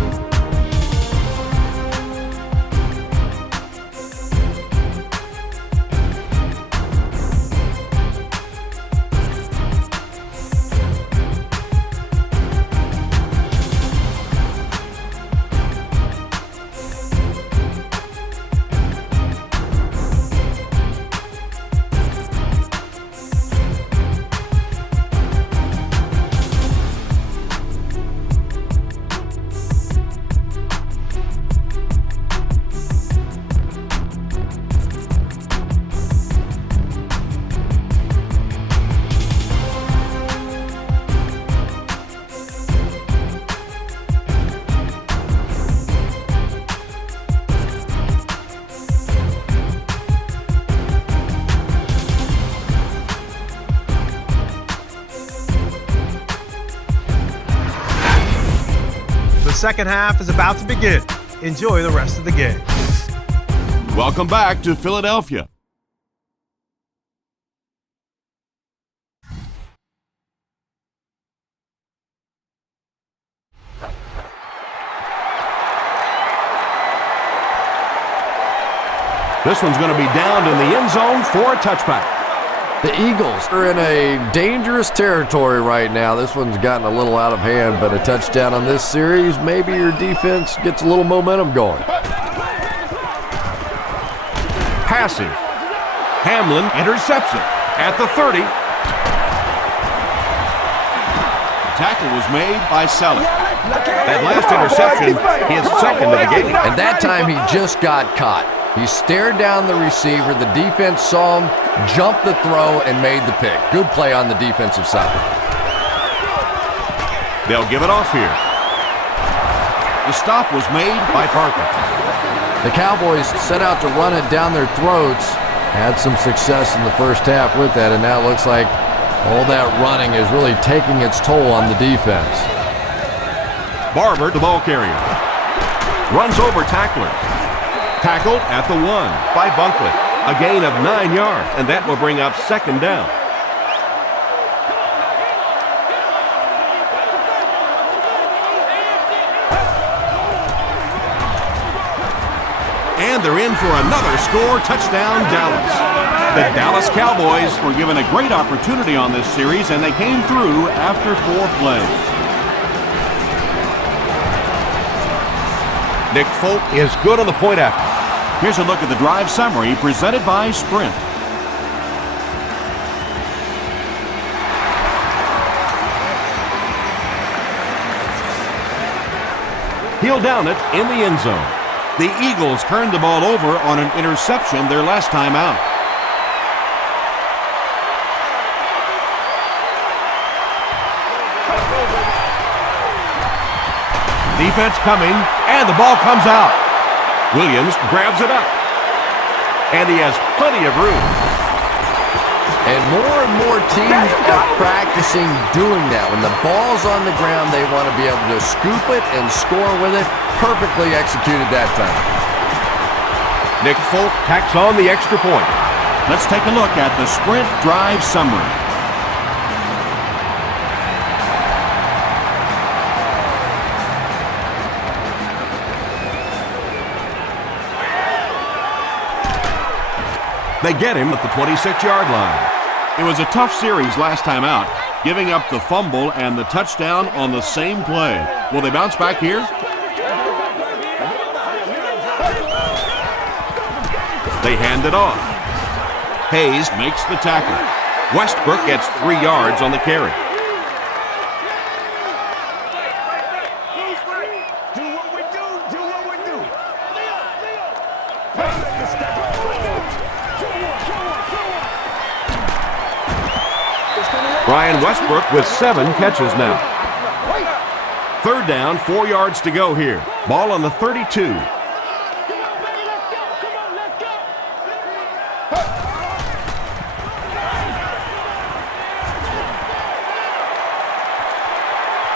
The second half is about to begin. Enjoy the rest of the game. Welcome back to Philadelphia. This one's going to be down in the end zone for a touchback. The Eagles are in a dangerous territory right now. This one's gotten a little out of hand, but a touchdown on this series, maybe your defense gets a little momentum going. Passing. Hamlin intercepts it at the 30. Tackle was made by Selleck. That last interception, his second of the game. And that time he just got caught. He stared down the receiver. The defense saw him, jumped the throw, and made the pick. Good play on the defensive side. They'll give it off here. The stop was made by Parker. The Cowboys set out to run it down their throats. Had some success in the first half with that, and now it looks like all that running is really taking its toll on the defense. Barber, the ball carrier. Runs over tackler. Tackled at the 1 by Bunkley. A gain of 9 yards, and that will bring up second down. And they're in for another score. Touchdown, Dallas. The Dallas Cowboys Were given a great opportunity on this series, and they came through after 4 plays. Nick Folk is good on the point after. Here's a look at the drive summary presented by Sprint. He'll down it in the end zone. The Eagles turned the ball over on an interception their last time out. Defense coming, and the ball comes out. Williams grabs it up, and he has plenty of room. And more teams are practicing doing that. When the ball's on the ground, they want to be able to scoop it and score with it. Perfectly executed that time. Nick Folk tacks on the extra point. Let's take a look at the Sprint drive summary. They get him at the 26-yard line. It was a tough series last time out, giving up the fumble and the touchdown on the same play. Will they bounce back here? They hand it off. Hayes makes the tackle. Westbrook gets 3 yards on the carry. Brian Westbrook with 7 catches now. Third down, 4 yards to go here. Ball on the 32.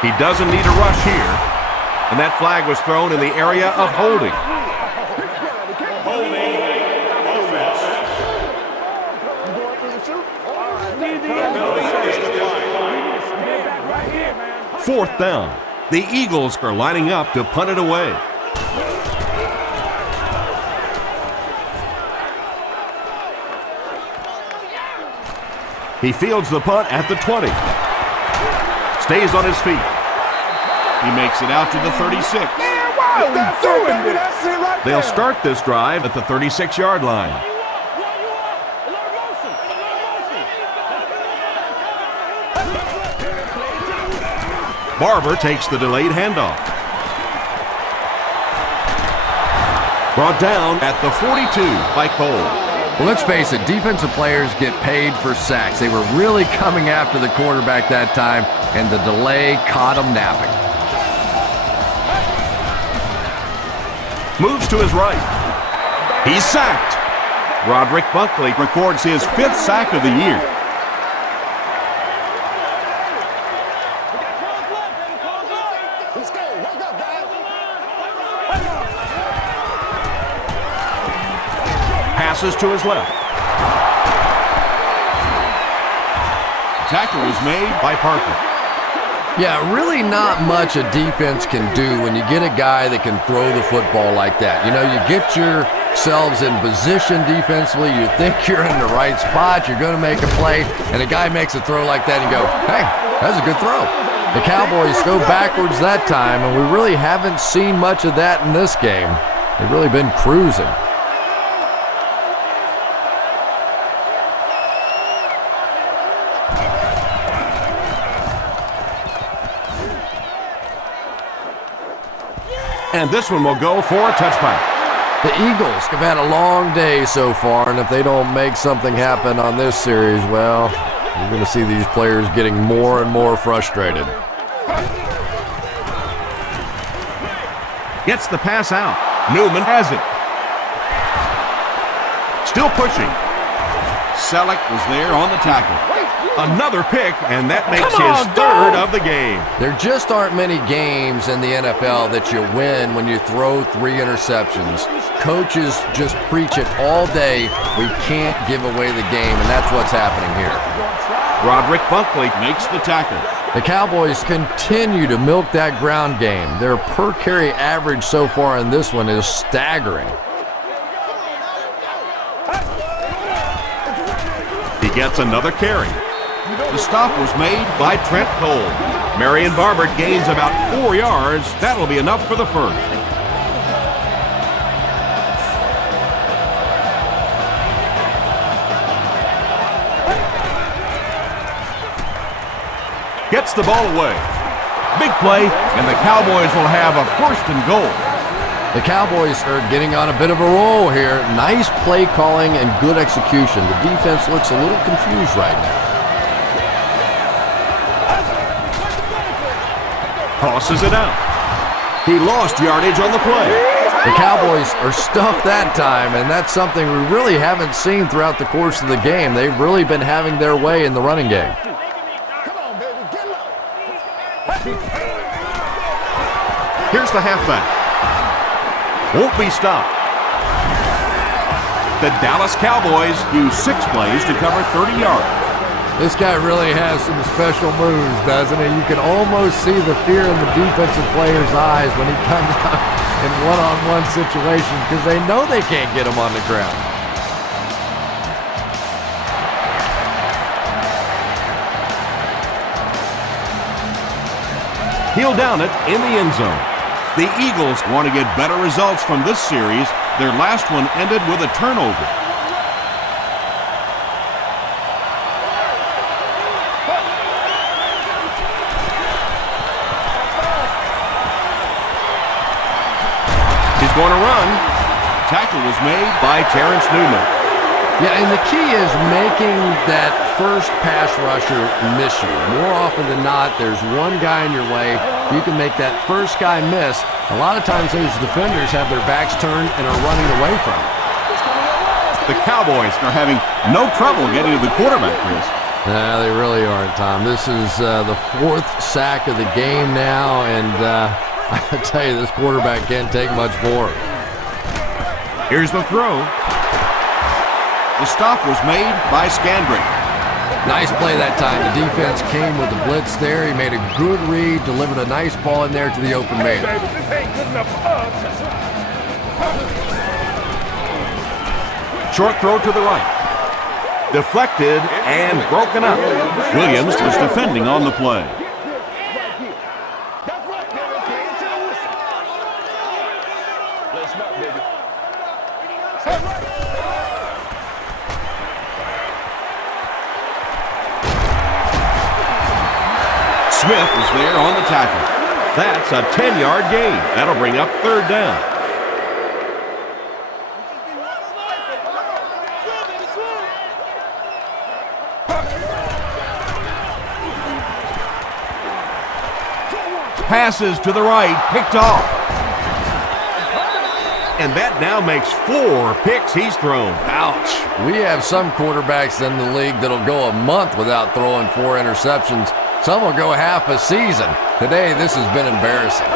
He doesn't need a rush here. And that flag was thrown in the area of holding. Fourth down. The Eagles are lining up to punt it away. He fields the punt at the 20. Stays on his feet. He makes it out to the 36. They'll start this drive at the 36-yard line. Barber takes the delayed handoff. Brought down at the 42 by Cole. Well, let's face it, defensive players get paid for sacks. They were really coming after the quarterback that time, and the delay caught him napping. Moves to his right. He's sacked. Roderick Buckley records his 5th sack of the year. Passes to his left. Tackle was made by Parker. Yeah, really not much a defense can do when you get a guy that can throw the football like that. You know, you get yourselves in position defensively, you think you're in the right spot, you're going to make a play, and a guy makes a throw like that and you go, hey, that's a good throw. The Cowboys go backwards that time, and we really haven't seen much of that in this game. They've really been cruising. And this one will go for a touchback. The Eagles have had a long day so far, and if they don't make something happen on this series, well, you're going to see these players getting more and more frustrated. Gets the pass out. Newman has it. Still pushing. Selleck was there on the tackle. Another pick, and that makes his 3rd of the game. There just aren't many games in the NFL that you win when you throw 3 interceptions. Coaches just preach it all day. We can't give away the game, and that's what's happening here. Roderick Buckley makes the tackle. The Cowboys continue to milk that ground game. Their per-carry average so far in this one is staggering. He gets another carry. The stop was made by Trent Cole. Marion Barber gains about 4 yards. That'll be enough for the first. Gets the ball away. Big play, and the Cowboys will have a 1st and goal. The Cowboys are getting on a bit of a roll here. Nice play calling and good execution. The defense looks a little confused right now. Tosses it out. He lost yardage on the play. The Cowboys are stuffed that time, and that's something we really haven't seen throughout the course of the game. They've really been having their way in the running game. Here's the halfback. Won't be stopped. The Dallas Cowboys use 6 plays to cover 30 yards. This guy really has some special moves, doesn't he? You can almost see the fear in the defensive player's eyes when he comes out in one-on-one situations because they know they can't get him on the ground. He'll down it in the end zone. The Eagles want to get better results from this series. Their last one ended with a turnover. He's going to run. Tackle was made by Terrence Newman. Yeah, and the key is making that first pass rusher miss you. More often than not, there's one guy in your way. If you can make that first guy miss, a lot of times those defenders have their backs turned and are running away from it. The Cowboys are having no trouble getting to the quarterback, Chris. No, they really aren't, Tom. This is the 4th sack of the game now, and I tell you, this quarterback can't take much more. Here's the throw. The stop was made by Scandrick. Nice play that time. The defense came with the blitz there. He made a good read, delivered a nice ball in there to the open man. This ain't good enough for us. Short throw to the right. Deflected and broken up. Williams was defending on the play. That's right, baby. Get to the whistle. Let's not, baby. That's right. Smith is there on the tackle. That's a 10-yard gain. That'll bring up third down. Passes to the right, picked off. And that now makes 4 picks he's thrown. Ouch. We have some quarterbacks in the league that'll go a month without throwing 4 interceptions. Some will go half a season. Today, this has been embarrassing.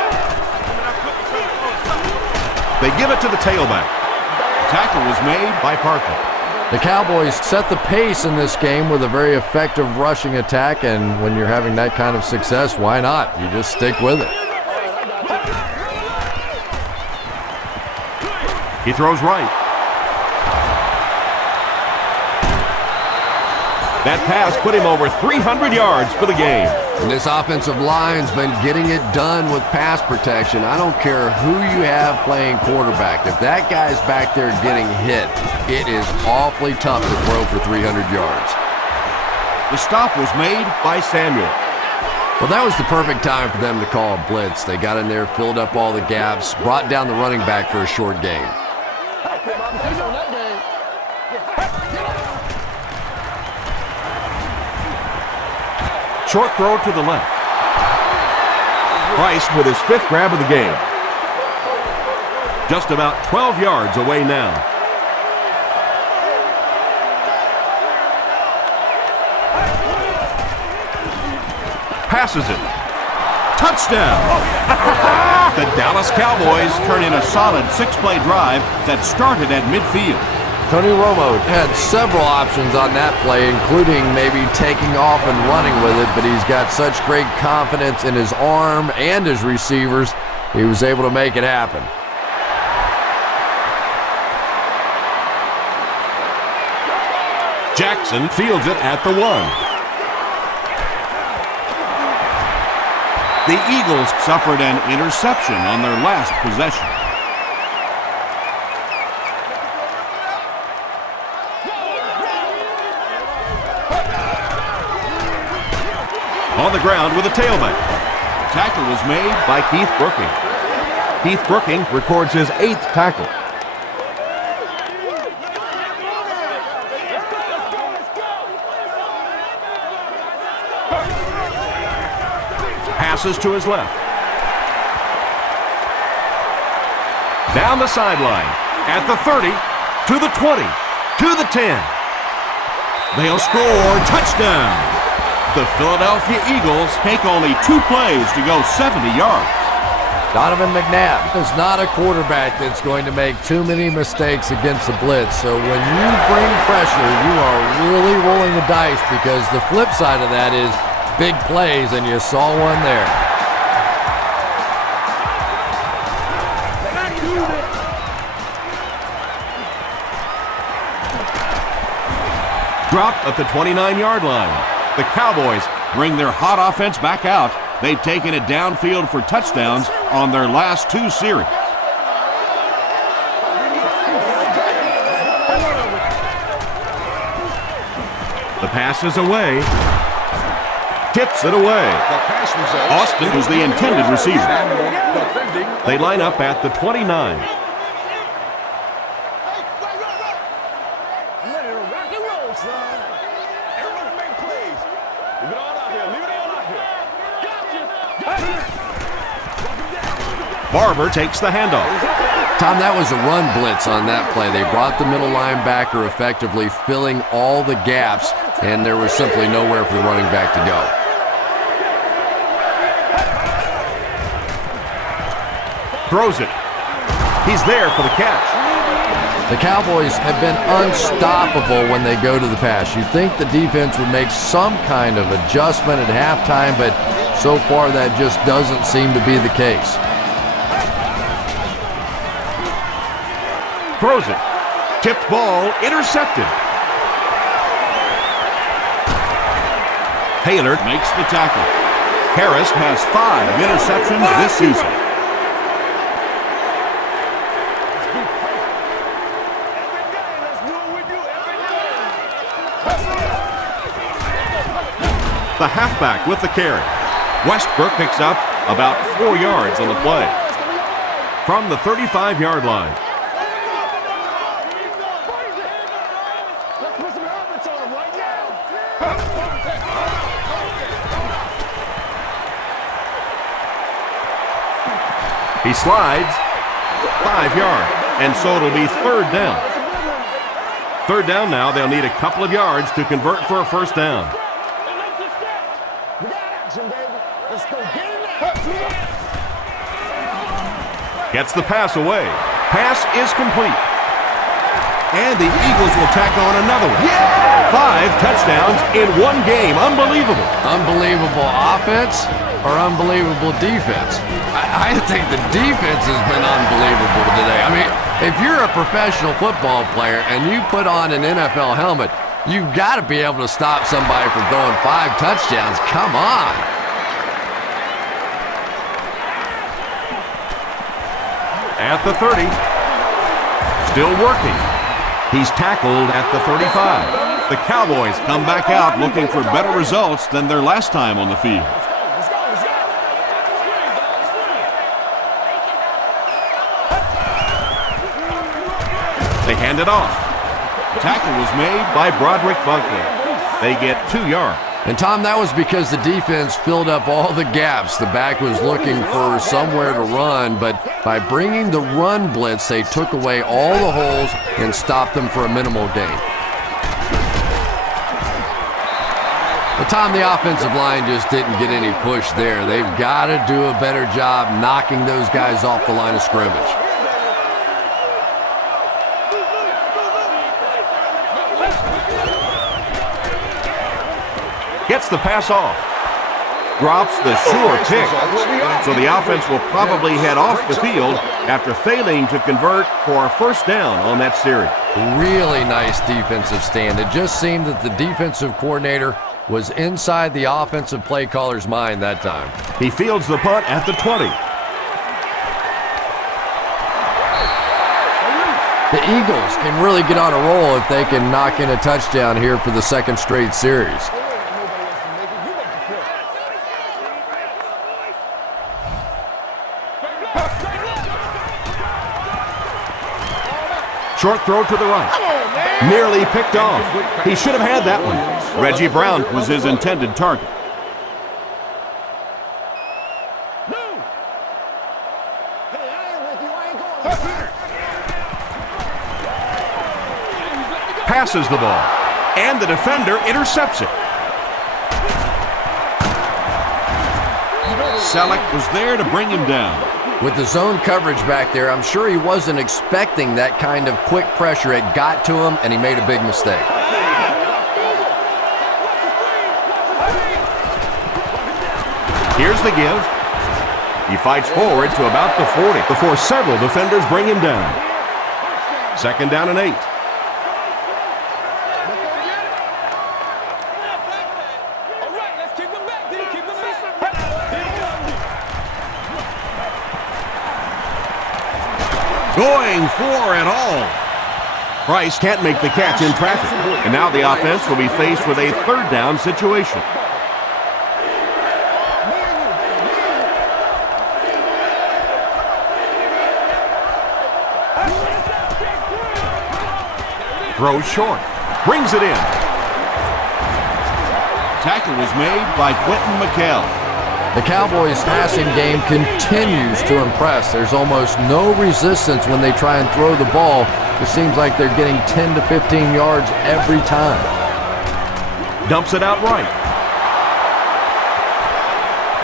They give it to the tailback. Tackle was made by Parker. The Cowboys set the pace in this game with a very effective rushing attack, and when you're having that kind of success, why not? You just stick with it. He throws right. That pass put him over 300 yards for the game. And this offensive line's been getting it done with pass protection. I don't care who you have playing quarterback. If that guy's back there getting hit, it is awfully tough to throw for 300 yards. The stop was made by Samuel. Well, that was the perfect time for them to call a blitz. They got in there, filled up all the gaps, brought down the running back for a short gain. Short throw to the left. Price with his 5th grab of the game. Just about 12 yards away now. Passes it. Touchdown! The Dallas Cowboys turn in a solid 6-play drive that started at midfield. Tony Romo had several options on that play, including maybe taking off and running with it, but he's got such great confidence in his arm and his receivers, he was able to make it happen. Jackson fields it at the 1. The Eagles suffered an interception on their last possession. On the ground with a tailback. Tackle was made by Keith Brooking. Keith Brooking records his 8th tackle. Passes to his left. Down the sideline. At the 30, to the 20, to the 10. They'll score. Touchdown! The Philadelphia Eagles take only 2 plays to go 70 yards. Donovan McNabb is not a quarterback that's going to make too many mistakes against the blitz. So when you bring pressure, you are really rolling the dice, because the flip side of that is big plays, and you saw one there. Dropped at the 29-yard line. The Cowboys bring their hot offense back out. They've taken it downfield for touchdowns on their last 2 series. The pass is away. Tips it away. Austin was the intended receiver. They line up at the 29. Barber takes the handoff. Tom, that was a run blitz on that play. They brought the middle linebacker effectively, filling all the gaps, and there was simply nowhere for the running back to go. Throws it. He's there for the catch. The Cowboys have been unstoppable when they go to the pass. You'd think the defense would make some kind of adjustment at halftime, but so far that just doesn't seem to be the case. Throws it. Tipped ball, intercepted. Taylor makes the tackle. Harris has 5 interceptions this season. The halfback with the carry. Westbrook picks up about 4 yards on the play. From the 35-yard line. He slides 5 yards, and so it'll be 3rd down. 3rd down now, they'll need a couple of yards to convert for a 1st down. Gets the pass away. Pass is complete. And the Eagles will tack on another one. 5 touchdowns in one game. Unbelievable. Unbelievable offense or unbelievable defense? I think the defense has been unbelievable today. I mean, if you're a professional football player and you put on an NFL helmet, you've got to be able to stop somebody from throwing 5 touchdowns. Come on. At the 30. Still working. He's tackled at the 35. The Cowboys come back out looking for better results than their last time on the field. They hand it off. Tackle was made by Broderick Bunkley. They get 2 yards. And Tom, that was because the defense filled up all the gaps. The back was looking for somewhere to run, but by bringing the run blitz, they took away all the holes and stopped them for a minimal gain. But Tom, the offensive line just didn't get any push there. They've got to do a better job knocking those guys off the line of scrimmage. Gets the pass off. Drops the sure pick. So the offense will probably head off the field after failing to convert for a 1st down on that series. Really nice defensive stand. It just seemed that the defensive coordinator was inside the offensive play caller's mind that time. He fields the punt at the 20. The Eagles can really get on a roll if they can knock in a touchdown here for the 2nd straight series. Short throw to the right. Nearly picked off. He should have had that one. Reggie Brown was his intended target. Passes the ball. And the defender intercepts it. Selleck was there to bring him down. With the zone coverage back there, I'm sure he wasn't expecting that kind of quick pressure. It got to him, and he made a big mistake. Here's the give. He fights forward to about the 40 before several defenders bring him down. 2nd down and 8. Going for it all. Price can't make the catch in traffic. And now the offense will be faced with a 3rd down situation. Throws short. Brings it in. Tackle was made by Quentin McKell. The Cowboys' passing game continues to impress. There's almost no resistance when they try and throw the ball. It seems like they're getting 10 to 15 yards every time. Dumps it out right.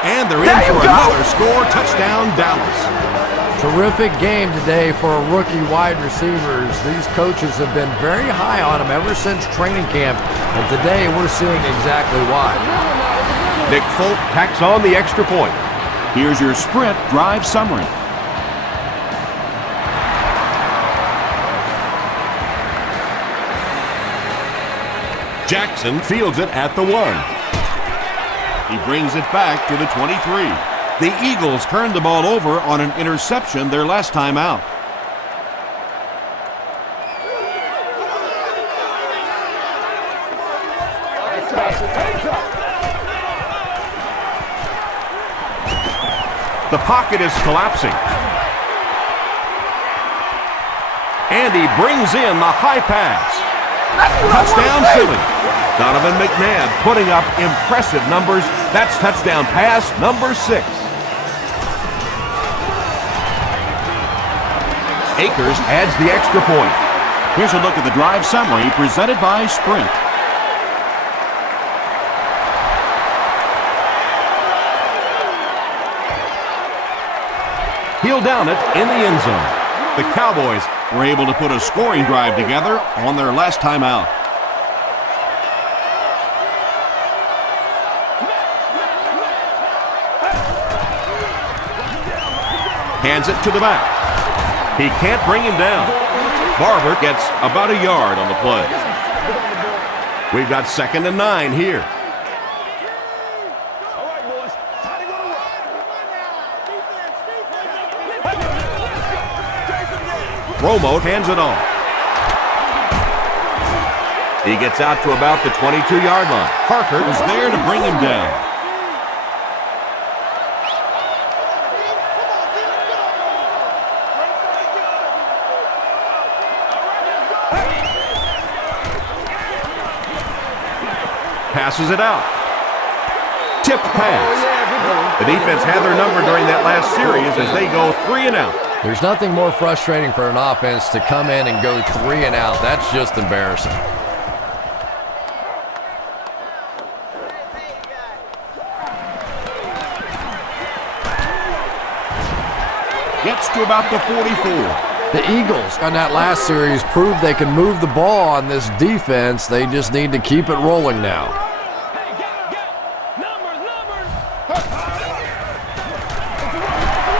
And they're in for another score. Touchdown, Dallas. Terrific game today for rookie wide receivers. These coaches have been very high on them ever since training camp, and today we're seeing exactly why. Nick Folk tacks on the extra point. Here's your sprint drive summary. Jackson fields it at the 1. He brings it back to the 23. The Eagles turned the ball over on an interception their last time out. The pocket is collapsing. And he brings in the high pass. Touchdown Philly. Donovan McNabb putting up impressive numbers. That's touchdown pass number 6. Akers adds the extra point. Here's a look at the drive summary presented by Sprint. He'll down it in the end zone. The Cowboys were able to put a scoring drive together on their last time out. Hands it to the back. He can't bring him down. Barber gets about a yard on the play. We've got 2nd and 9 here. All right, boys. Time to go to work. Romo hands it off. He gets out to about the 22-yard line. Parker was there to bring him down. Passes it out. Tipped pass. The defense had their number during that last series as they go 3 and out. There's nothing more frustrating for an offense to come in and go 3 and out. That's just embarrassing. Gets to about the 44. The Eagles on that last series proved they can move the ball on this defense. They just need to keep it rolling now.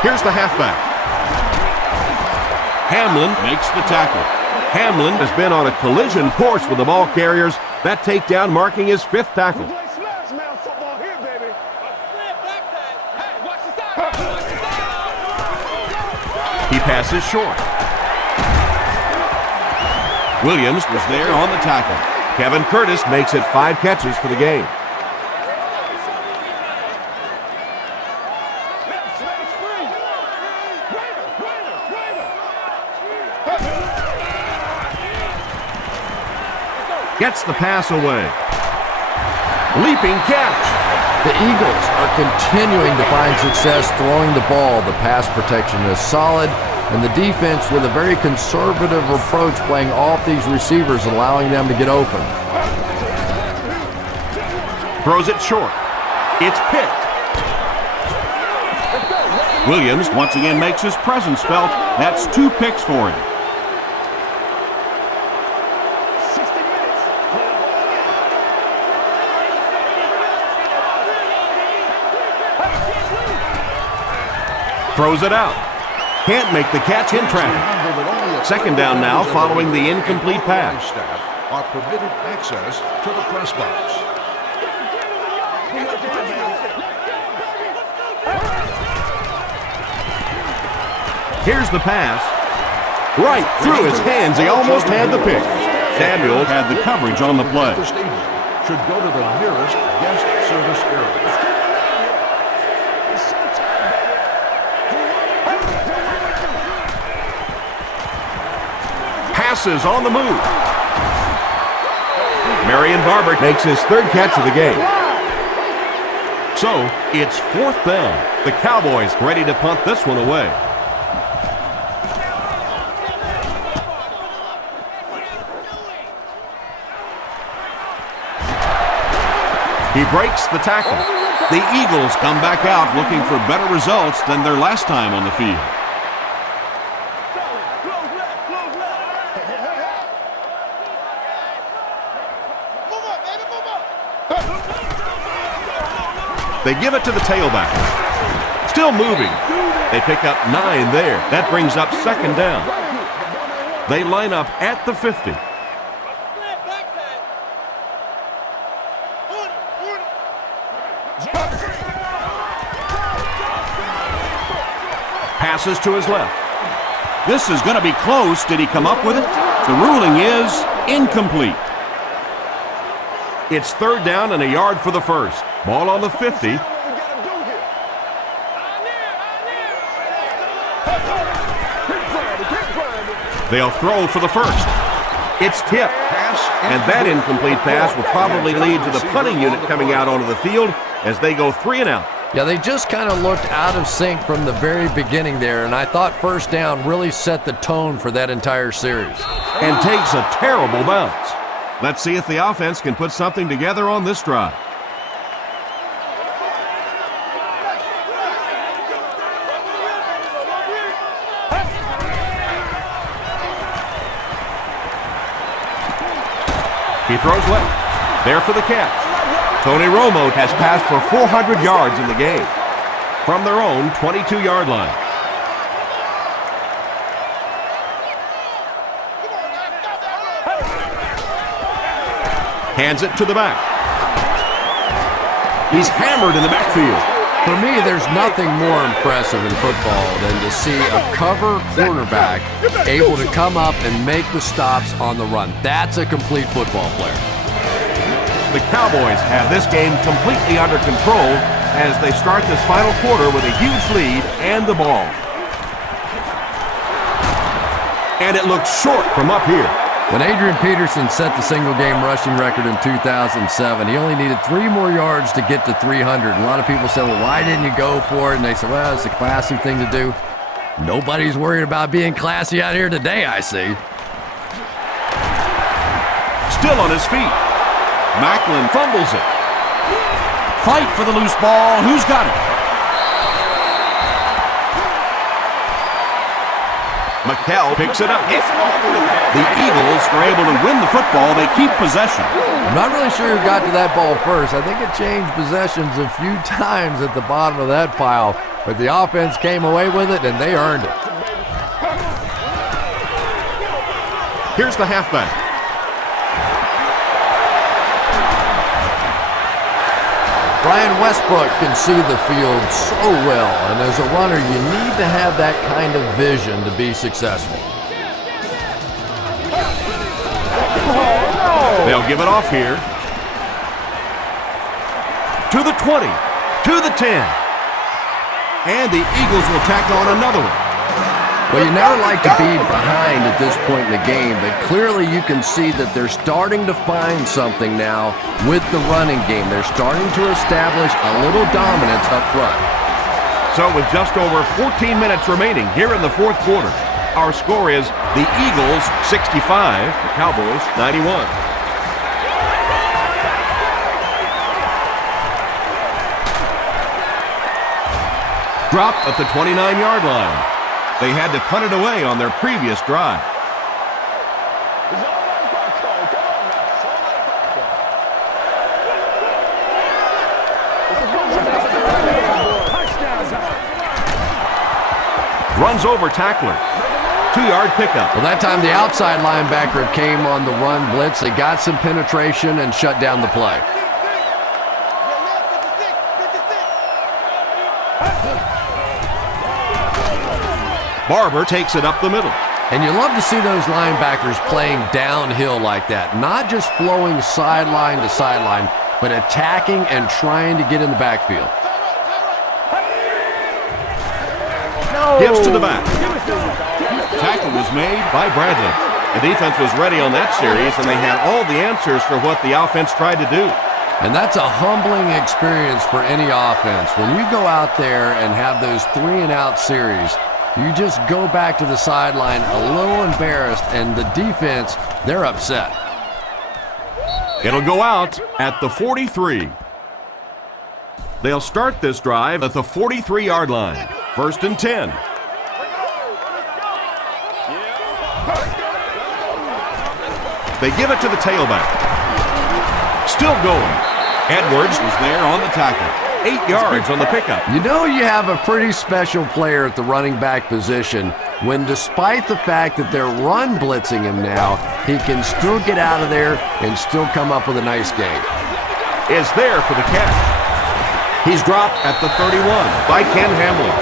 Here's the halfback. Hamlin makes the tackle. Hamlin has been on a collision course with the ball carriers. That takedown marking his 5th tackle. He passes short. Williams was there on the tackle. Kevin Curtis makes it 5 catches for the game. Gets the pass away. Leaping catch. The Eagles are continuing to find success throwing the ball. The pass protection is solid, and the defense with a very conservative approach playing off these receivers, allowing them to get open. Throws it short. It's picked. Williams once again makes his presence felt. That's 2 picks for him. Throws it out. Can't make the catch in traffic. 2nd down now following the incomplete pass. Staff are permitted access to the press box. Here's the pass. Right through his hands. He almost had the pick. Samuel Had the coverage on the play. The stadium should go to the nearest guest service area. Passes on the move. Marion Barber makes his 3rd catch of the game. So, it's 4th down. The Cowboys ready to punt this one away. He breaks the tackle. The Eagles come back out looking for better results than their last time on the field. They give it to the tailback. Still moving. They pick up 9 there. That brings up second down. They line up at the 50. Passes to his left. This is going to be close. Did he come up with it? The ruling is incomplete. It's third down and a yard for the first. Ball on the 50. They'll throw for the first. It's tipped. And that incomplete pass will probably lead to the punting unit coming out onto the field as they go 3 and out. Yeah, they just kind of looked out of sync from the very beginning there, and I thought first down really set the tone for that entire series. And takes a terrible bounce. Let's see if the offense can put something together on this drive. He throws left. There for the catch. Tony Romo has passed for 400 yards in the game from their own 22-yard line. Hands it to the back. He's hammered in the backfield. For me, there's nothing more impressive in football than to see a cover cornerback able to come up and make the stops on the run. That's a complete football player. The Cowboys have this game completely under control as they start this final quarter with a huge lead and the ball. And it looks short from up here. When Adrian Peterson set the single-game rushing record in 2007, he only needed 3 more yards to get to 300. And a lot of people said, well, why didn't you go for it? And they said, well, it's a classy thing to do. Nobody's worried about being classy out here today, I see. Still on his feet. Macklin fumbles it. Fight for the loose ball. Who's got it? McHale picks it up. The Eagles are able to win the football. They keep possession. I'm not really sure who got to that ball first. I think it changed possessions a few times at the bottom of that pile, but the offense came away with it, and they earned it. Here's the halfback. Brian Westbrook can see the field so well, and as a runner, you need to have that kind of vision to be successful. They'll give it off here. To the 20, to the 10. And the Eagles will tack on another one. Well, you never like to be behind at this point in the game, but clearly you can see that they're starting to find something now with the running game. They're starting to establish a little dominance up front. So with just over 14 minutes remaining here in the fourth quarter, our score is the Eagles 65, the Cowboys 91. Dropped at the 29-yard line. They had to punt it away on their previous drive. Runs over tackler. 2-yard pickup. Well, that time the outside linebacker came on the run blitz. They got some penetration and shut down the play. Barber takes it up the middle. And you love to see those linebackers playing downhill like that, not just flowing sideline to sideline, but attacking and trying to get in the backfield. Gives to the back. Tackle was made by Bradley. The defense was ready on that series, and they had all the answers for what the offense tried to do. And that's a humbling experience for any offense. When you go out there and have those 3-and-out series, you just go back to the sideline a little embarrassed, and the defense, they're upset. It'll go out at the 43. They'll start this drive at the 43-yard line. 1st and 10. They give it to the tailback. Still going. Edwards was there on the tackle. 8 yards on the pickup. You know you have a pretty special player at the running back position when, despite the fact that they're run blitzing him now, he can still get out of there and still come up with a nice game. Is there for the catch. He's dropped at the 31 by Ken Hamlin.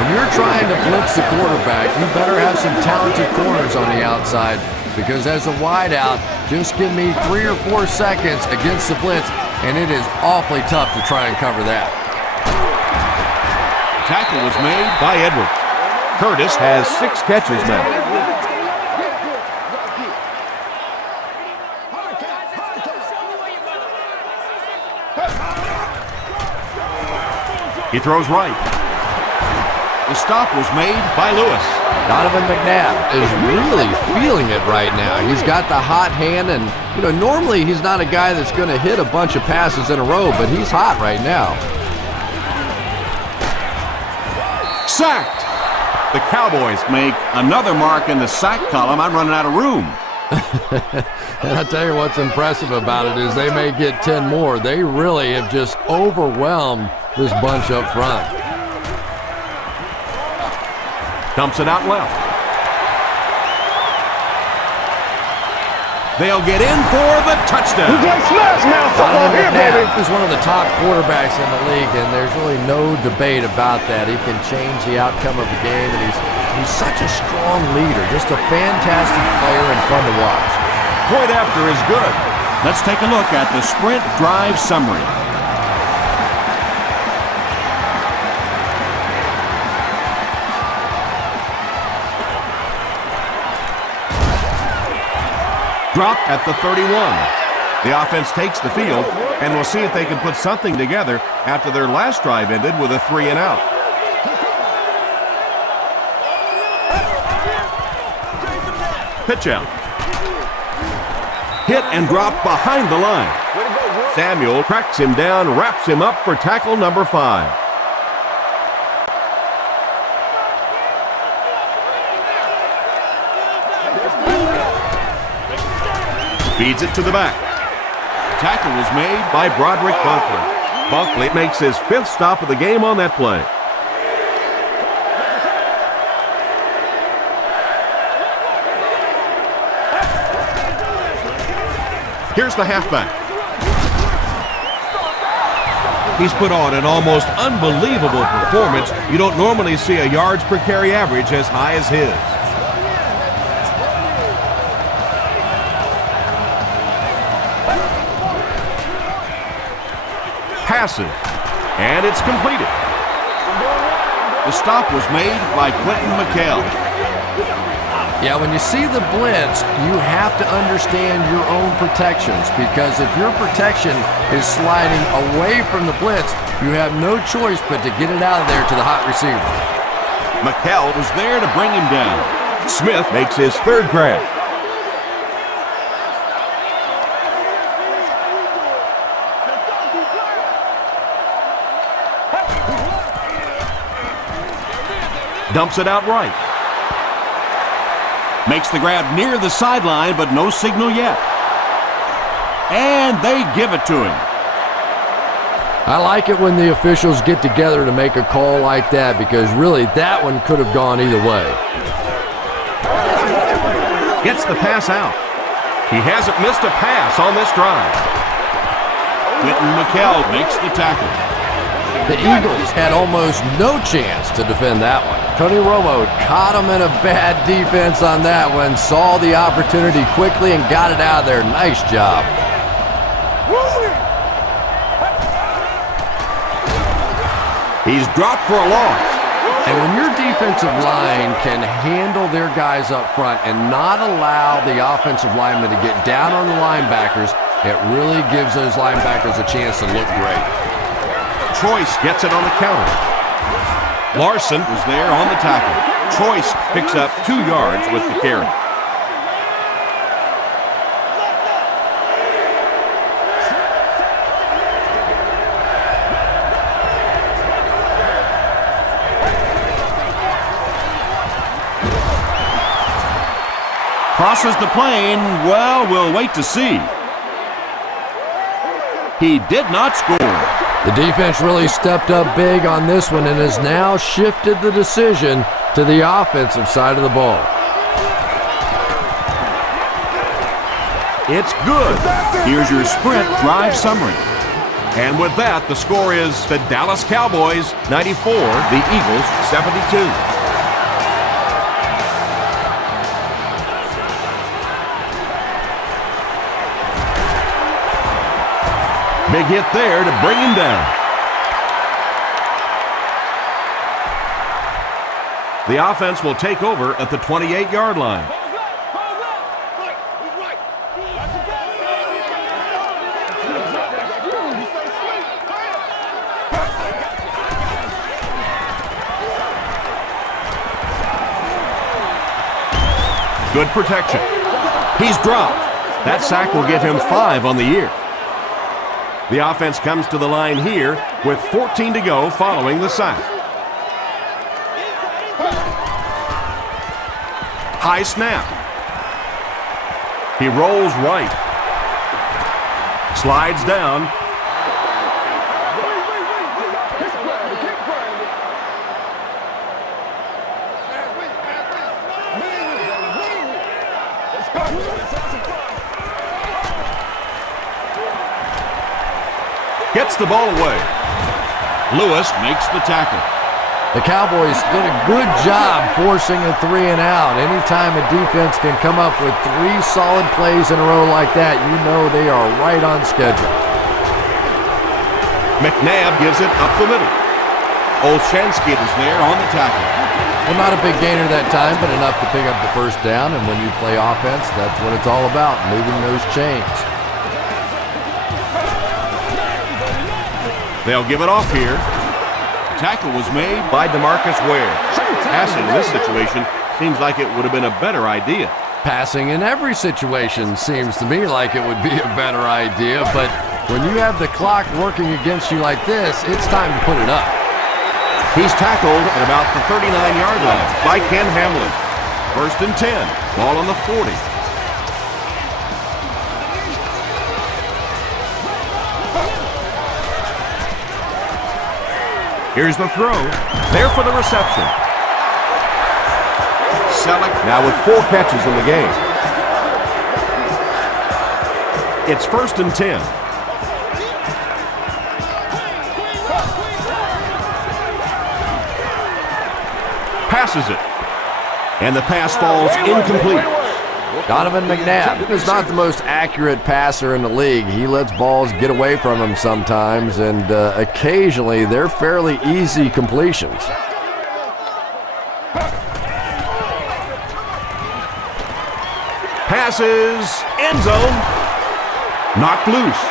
When you're trying to blitz the quarterback, you better have some talented corners on the outside, because as a wideout, just give me 3 or 4 seconds against the blitz, and it is awfully tough to try and cover that. Tackle was made by Edwards. Curtis has 6 catches now. He throws right. The stop was made by Lewis. Donovan McNabb is really feeling it right now. He's got the hot hand, and normally he's not a guy that's going to hit a bunch of passes in a row, but he's hot right now. Sacked. The Cowboys make another mark in the sack column. I'm running out of room. And I'll tell you what's impressive about it is they may get 10 more. They really have just overwhelmed this bunch up front. Dumps it out left. They'll get in for the touchdown. Donovan McNabb is one of the top quarterbacks in the league, and there's really no debate about that. He can change the outcome of the game, and he's such a strong leader, just a fantastic player and fun to watch. Point after is good. Let's take a look at the sprint drive summary. Dropped at the 31. The offense takes the field, and we'll see if they can put something together after their last drive ended with a 3 and out. Pitch out. Hit and dropped behind the line. Samuel tracks him down, wraps him up for tackle number 5. Feeds it to the back. Tackle was made by Broderick Bunkley. Bunkley makes his 5th stop of the game on that play. Here's the halfback. He's put on an almost unbelievable performance. You don't normally see a yards per carry average as high as his. Passes, and it's completed. The stop was made by Clinton McHale. Yeah, when you see the blitz, you have to understand your own protections, because if your protection is sliding away from the blitz, you have no choice but to get it out of there to the hot receiver. McHale was there to bring him down. Smith makes his 3rd grab. Dumps it out right. Makes the grab near the sideline, but no signal yet. And they give it to him. I like it when the officials get together to make a call like that, because really that one could have gone either way. Gets the pass out. He hasn't missed a pass on this drive. Clinton McHale makes the tackle. The Eagles had almost no chance to defend that one. Tony Romo caught him in a bad defense on that one, saw the opportunity quickly and got it out of there. Nice job. He's dropped for a loss. And when your defensive line can handle their guys up front and not allow the offensive linemen to get down on the linebackers, it really gives those linebackers a chance to look great. Choice gets it on the counter. Larson was there on the tackle. Choice picks up 2 yards with the carry. Crosses the plane. Well, we'll wait to see. He did not score. The defense really stepped up big on this one and has now shifted the decision to the offensive side of the ball. It's good. Here's your sprint drive summary. And with that, the score is the Dallas Cowboys 94, the Eagles 72. Big hit there to bring him down. The offense will take over at the 28-yard line. Good protection. He's dropped. That sack will give him 5 on the year. The offense comes to the line here with 14 to go following the sack. High snap. He rolls right. Slides down. Gets the ball away. Lewis makes the tackle. The Cowboys did a good job forcing a 3 and out. Anytime a defense can come up with 3 solid plays in a row like that, you know they are right on schedule. McNabb gives it up the middle. Olshansky is there on the tackle. Well, not a big gainer that time, but enough to pick up the first down. And when you play offense, that's what it's all about, moving those chains. They'll give it off here. The tackle was made by DeMarcus Ware. Passing in this situation seems like it would have been a better idea. Passing in every situation seems to me like it would be a better idea, but when you have the clock working against you like this, it's time to put it up. He's tackled at about the 39-yard line by Ken Hamlin. 1st and 10. Ball on the 40. Here's the throw. There for the reception. Selleck now with 4 catches in the game. It's 1st and 10. Passes it. And the pass falls incomplete. Donovan McNabb is not the most accurate passer in the league. He lets balls get away from him sometimes, and occasionally they're fairly easy completions. Passes, end zone, knocked loose.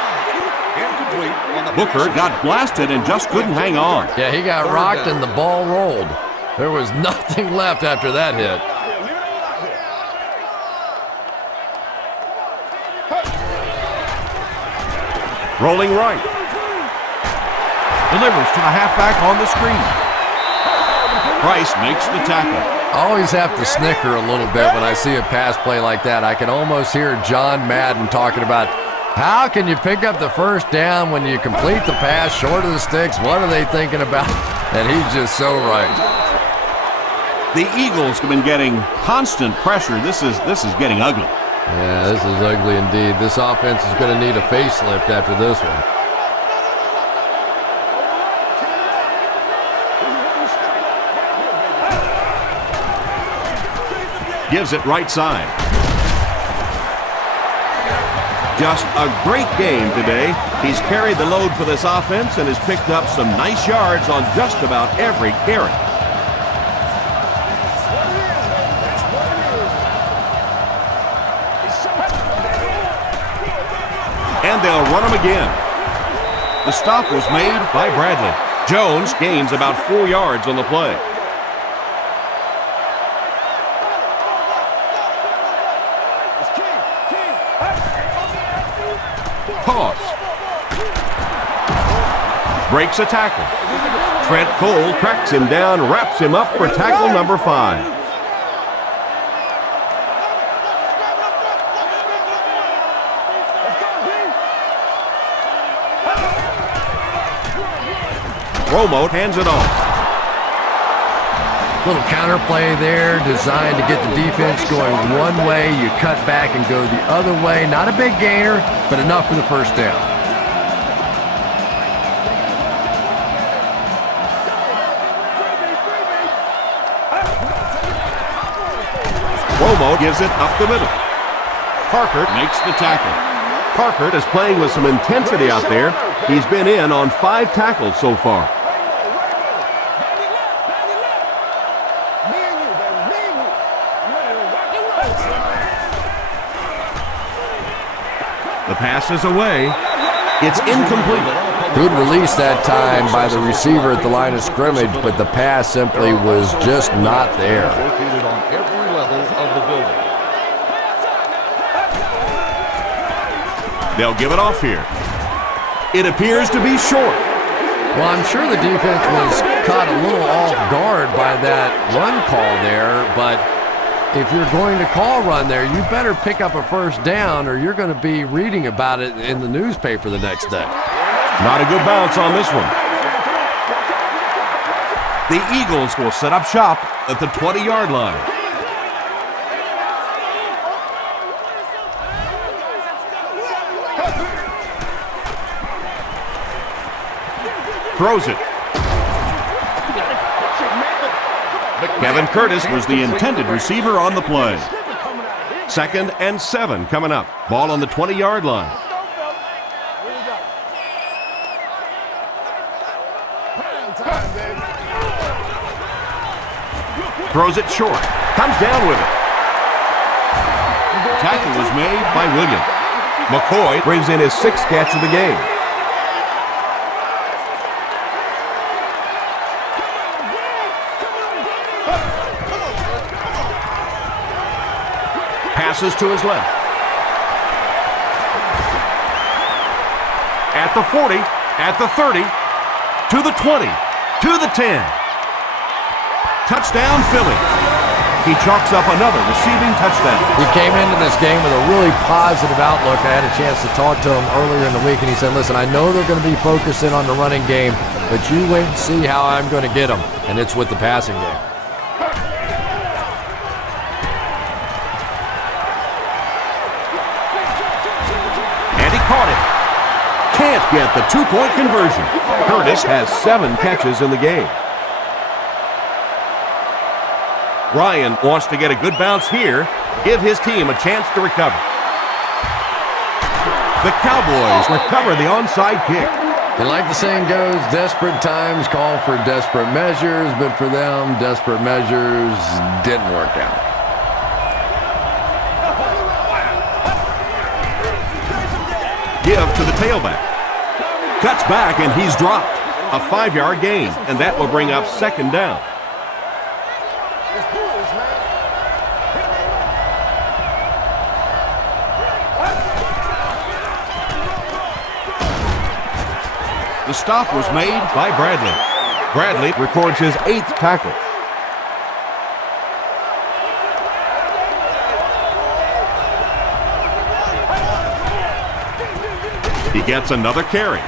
Booker got blasted and just couldn't hang on. Yeah, he got rocked and the ball rolled. There was nothing left after that hit. Rolling right. Delivers to the halfback on the screen. Price makes the tackle. I always have to snicker a little bit when I see a pass play like that. I can almost hear John Madden talking about how can you pick up the first down when you complete the pass short of the sticks? What are they thinking about? And he's just so right. The Eagles have been getting constant pressure. This is getting ugly. Yeah, this is ugly indeed. This offense is going to need a facelift after this one. Gives it right side. Just a great game today. He's carried the load for this offense and has picked up some nice yards on just about every carry. And they'll run him again. The stop was made by Bradley. Jones gains about 4 yards on the play. Toss. Breaks a tackle. Trent Cole tracks him down, wraps him up for tackle number 5. Romo hands it off. Little counterplay there designed to get the defense going one way. You cut back and go the other way. Not a big gainer, but enough for the first down. Romo gives it up the middle. Parker makes the tackle. Parker is playing with some intensity out there. He's been in on 5 tackles so far. The pass is away. It's incomplete. Good release that time by the receiver at the line of scrimmage, but the pass simply was just not there. Located on every level of the building. They'll give it off here. It appears to be short. Well, I'm sure the defense was caught a little off guard by that run call there, but if you're going to call run there, you better pick up a first down or you're going to be reading about it in the newspaper the next day. Not a good bounce on this one. The Eagles will set up shop At the 20-yard line. Throws it. Kevin Curtis was the intended receiver on the play. 2nd and 7 coming up. Ball on the 20-yard line. Throws it short. Comes down with it. Tackle was made by Williams. McCoy brings in his 6th catch of the game. Passes to his left. At the 40, at the 30, to the 20, to the 10. Touchdown, Philly. He chalks up another receiving touchdown. He came into this game with a really positive outlook. I had a chance to talk to him earlier in the week, and he said, listen, I know they're going to be focusing on the running game, but you wait and see how I'm going to get them, and it's with the passing game. Caught it. Can't get the 2-point conversion. Curtis has 7 catches in the game. Ryan wants to get a good bounce here, give his team a chance to recover. The Cowboys recover the onside kick. And like the saying goes, desperate times call for desperate measures, but for them, desperate measures didn't work out. Give to the tailback. Cuts back and he's dropped. A 5-yard gain, and that will bring up 2nd down. The stop was made by Bradley. Bradley records his 8th tackle. He gets another carry.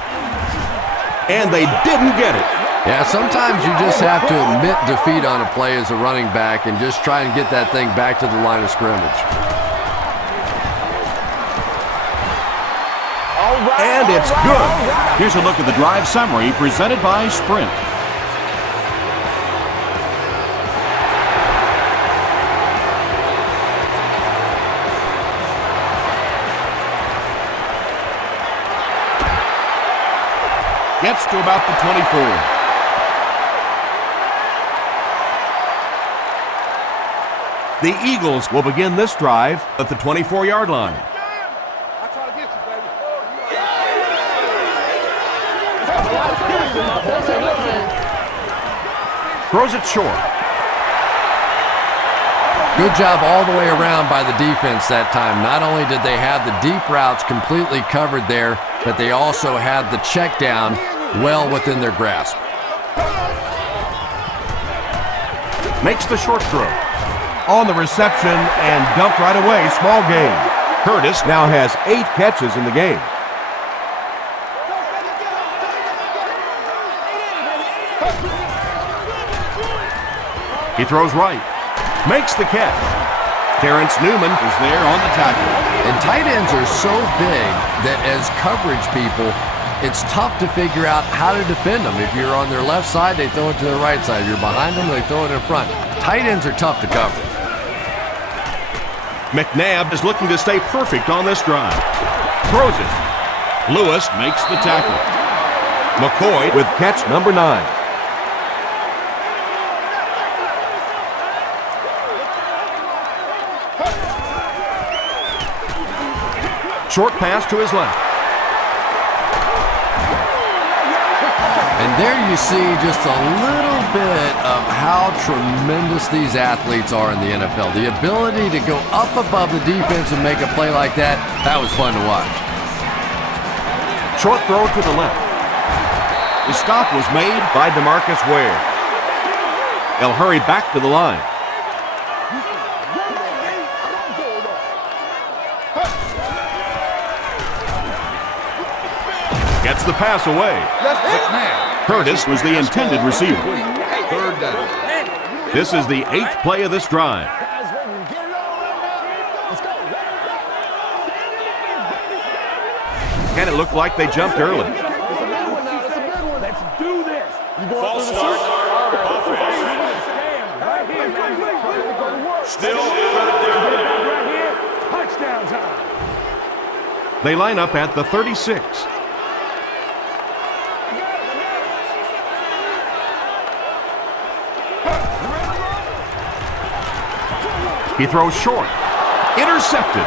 And they didn't get it. Yeah, sometimes you just have to admit defeat on a play as a running back and just try and get that thing back to the line of scrimmage. And it's good. Here's a look at the drive summary presented by Sprint. Gets to about the 24. The Eagles will begin this drive at the 24-yard line. Throws it short. Good job all the way around by the defense that time. Not only did they have the deep routes completely covered there, but they also had the check down well within their grasp. Makes the short throw. On the reception and dumped right away. Small gain. Curtis now has 8 catches in the game. He throws right. Makes the catch. Terrence Newman is there on the tackle. And tight ends are so big that as coverage people, it's tough to figure out how to defend them. If you're on their left side, they throw it to the right side. If you're behind them, they throw it in front. Tight ends are tough to cover. McNabb is looking to stay perfect on this drive. Throws it. Lewis makes the tackle. McCoy with catch number 9. Short pass to his left. And there you see just a little bit of how tremendous these athletes are in the NFL. The ability to go up above the defense and make a play like that, that was fun to watch. Short throw to the left. The stop was made by DeMarcus Ware. They'll hurry back to the line. Gets the pass away. Curtis was the intended receiver. Third down. This is the 8th play of this drive. And it looked like they jumped early. Let's do this. False start. Still third down. Touchdown time. They line up at the 36. He throws short. Intercepted.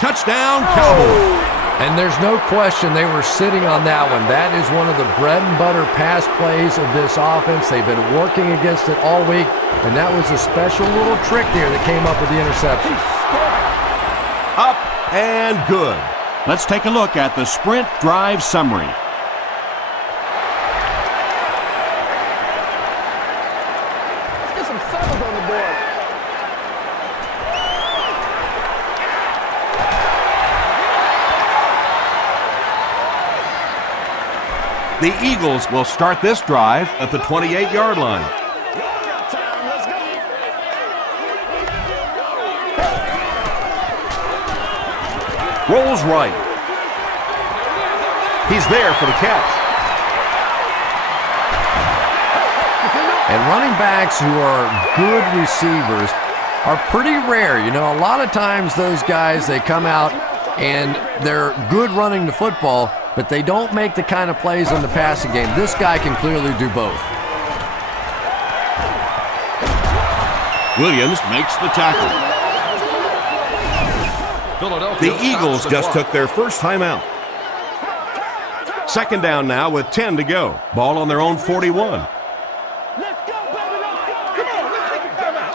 Touchdown, Cowboys. And there's no question they were sitting on that one. That is one of the bread and butter pass plays of this offense. They've been working against it all week, and that was a special little trick there that came up with the interception. Up and good. Let's take a look at the sprint drive summary. Let's get some sevens on the board. The Eagles will start this drive at the 28-yard line. Rolls right. He's there for the catch. And running backs who are good receivers are pretty rare. You know, a lot of times those guys, they come out and they're good running the football, but they don't make the kind of plays in the passing game. This guy can clearly do both. Williams makes the tackle. The Eagles just took their first time out. Second down now with 10 to go. Ball on their own 41. Let's go, baby, let's go. Come on, let's take a timeout.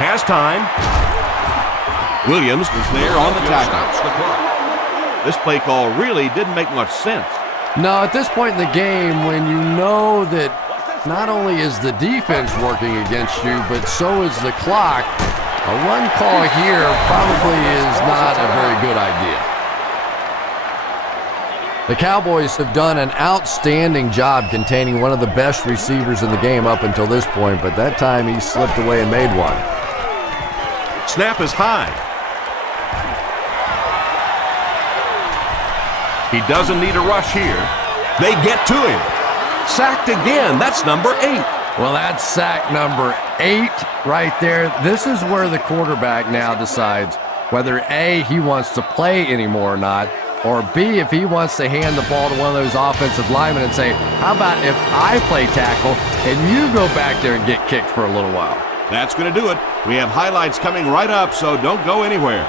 Has time. Williams is there on the tackle. This play call really didn't make much sense. No, at this point in the game, when you know that not only is the defense working against you, but so is the clock, a run call here probably is not a very good idea. The Cowboys have done an outstanding job containing one of the best receivers in the game up until this point, but that time he slipped away and made one. Snap is high. He doesn't need a rush here. They get to him. Sacked again. That's number 8. Well, that's sack number 8 right there. This is where the quarterback now decides whether A, he wants to play anymore or not, or B, if he wants to hand the ball to one of those offensive linemen and say, how about if I play tackle and you go back there and get kicked for a little while? That's going to do it. We have highlights coming right up, so don't go anywhere.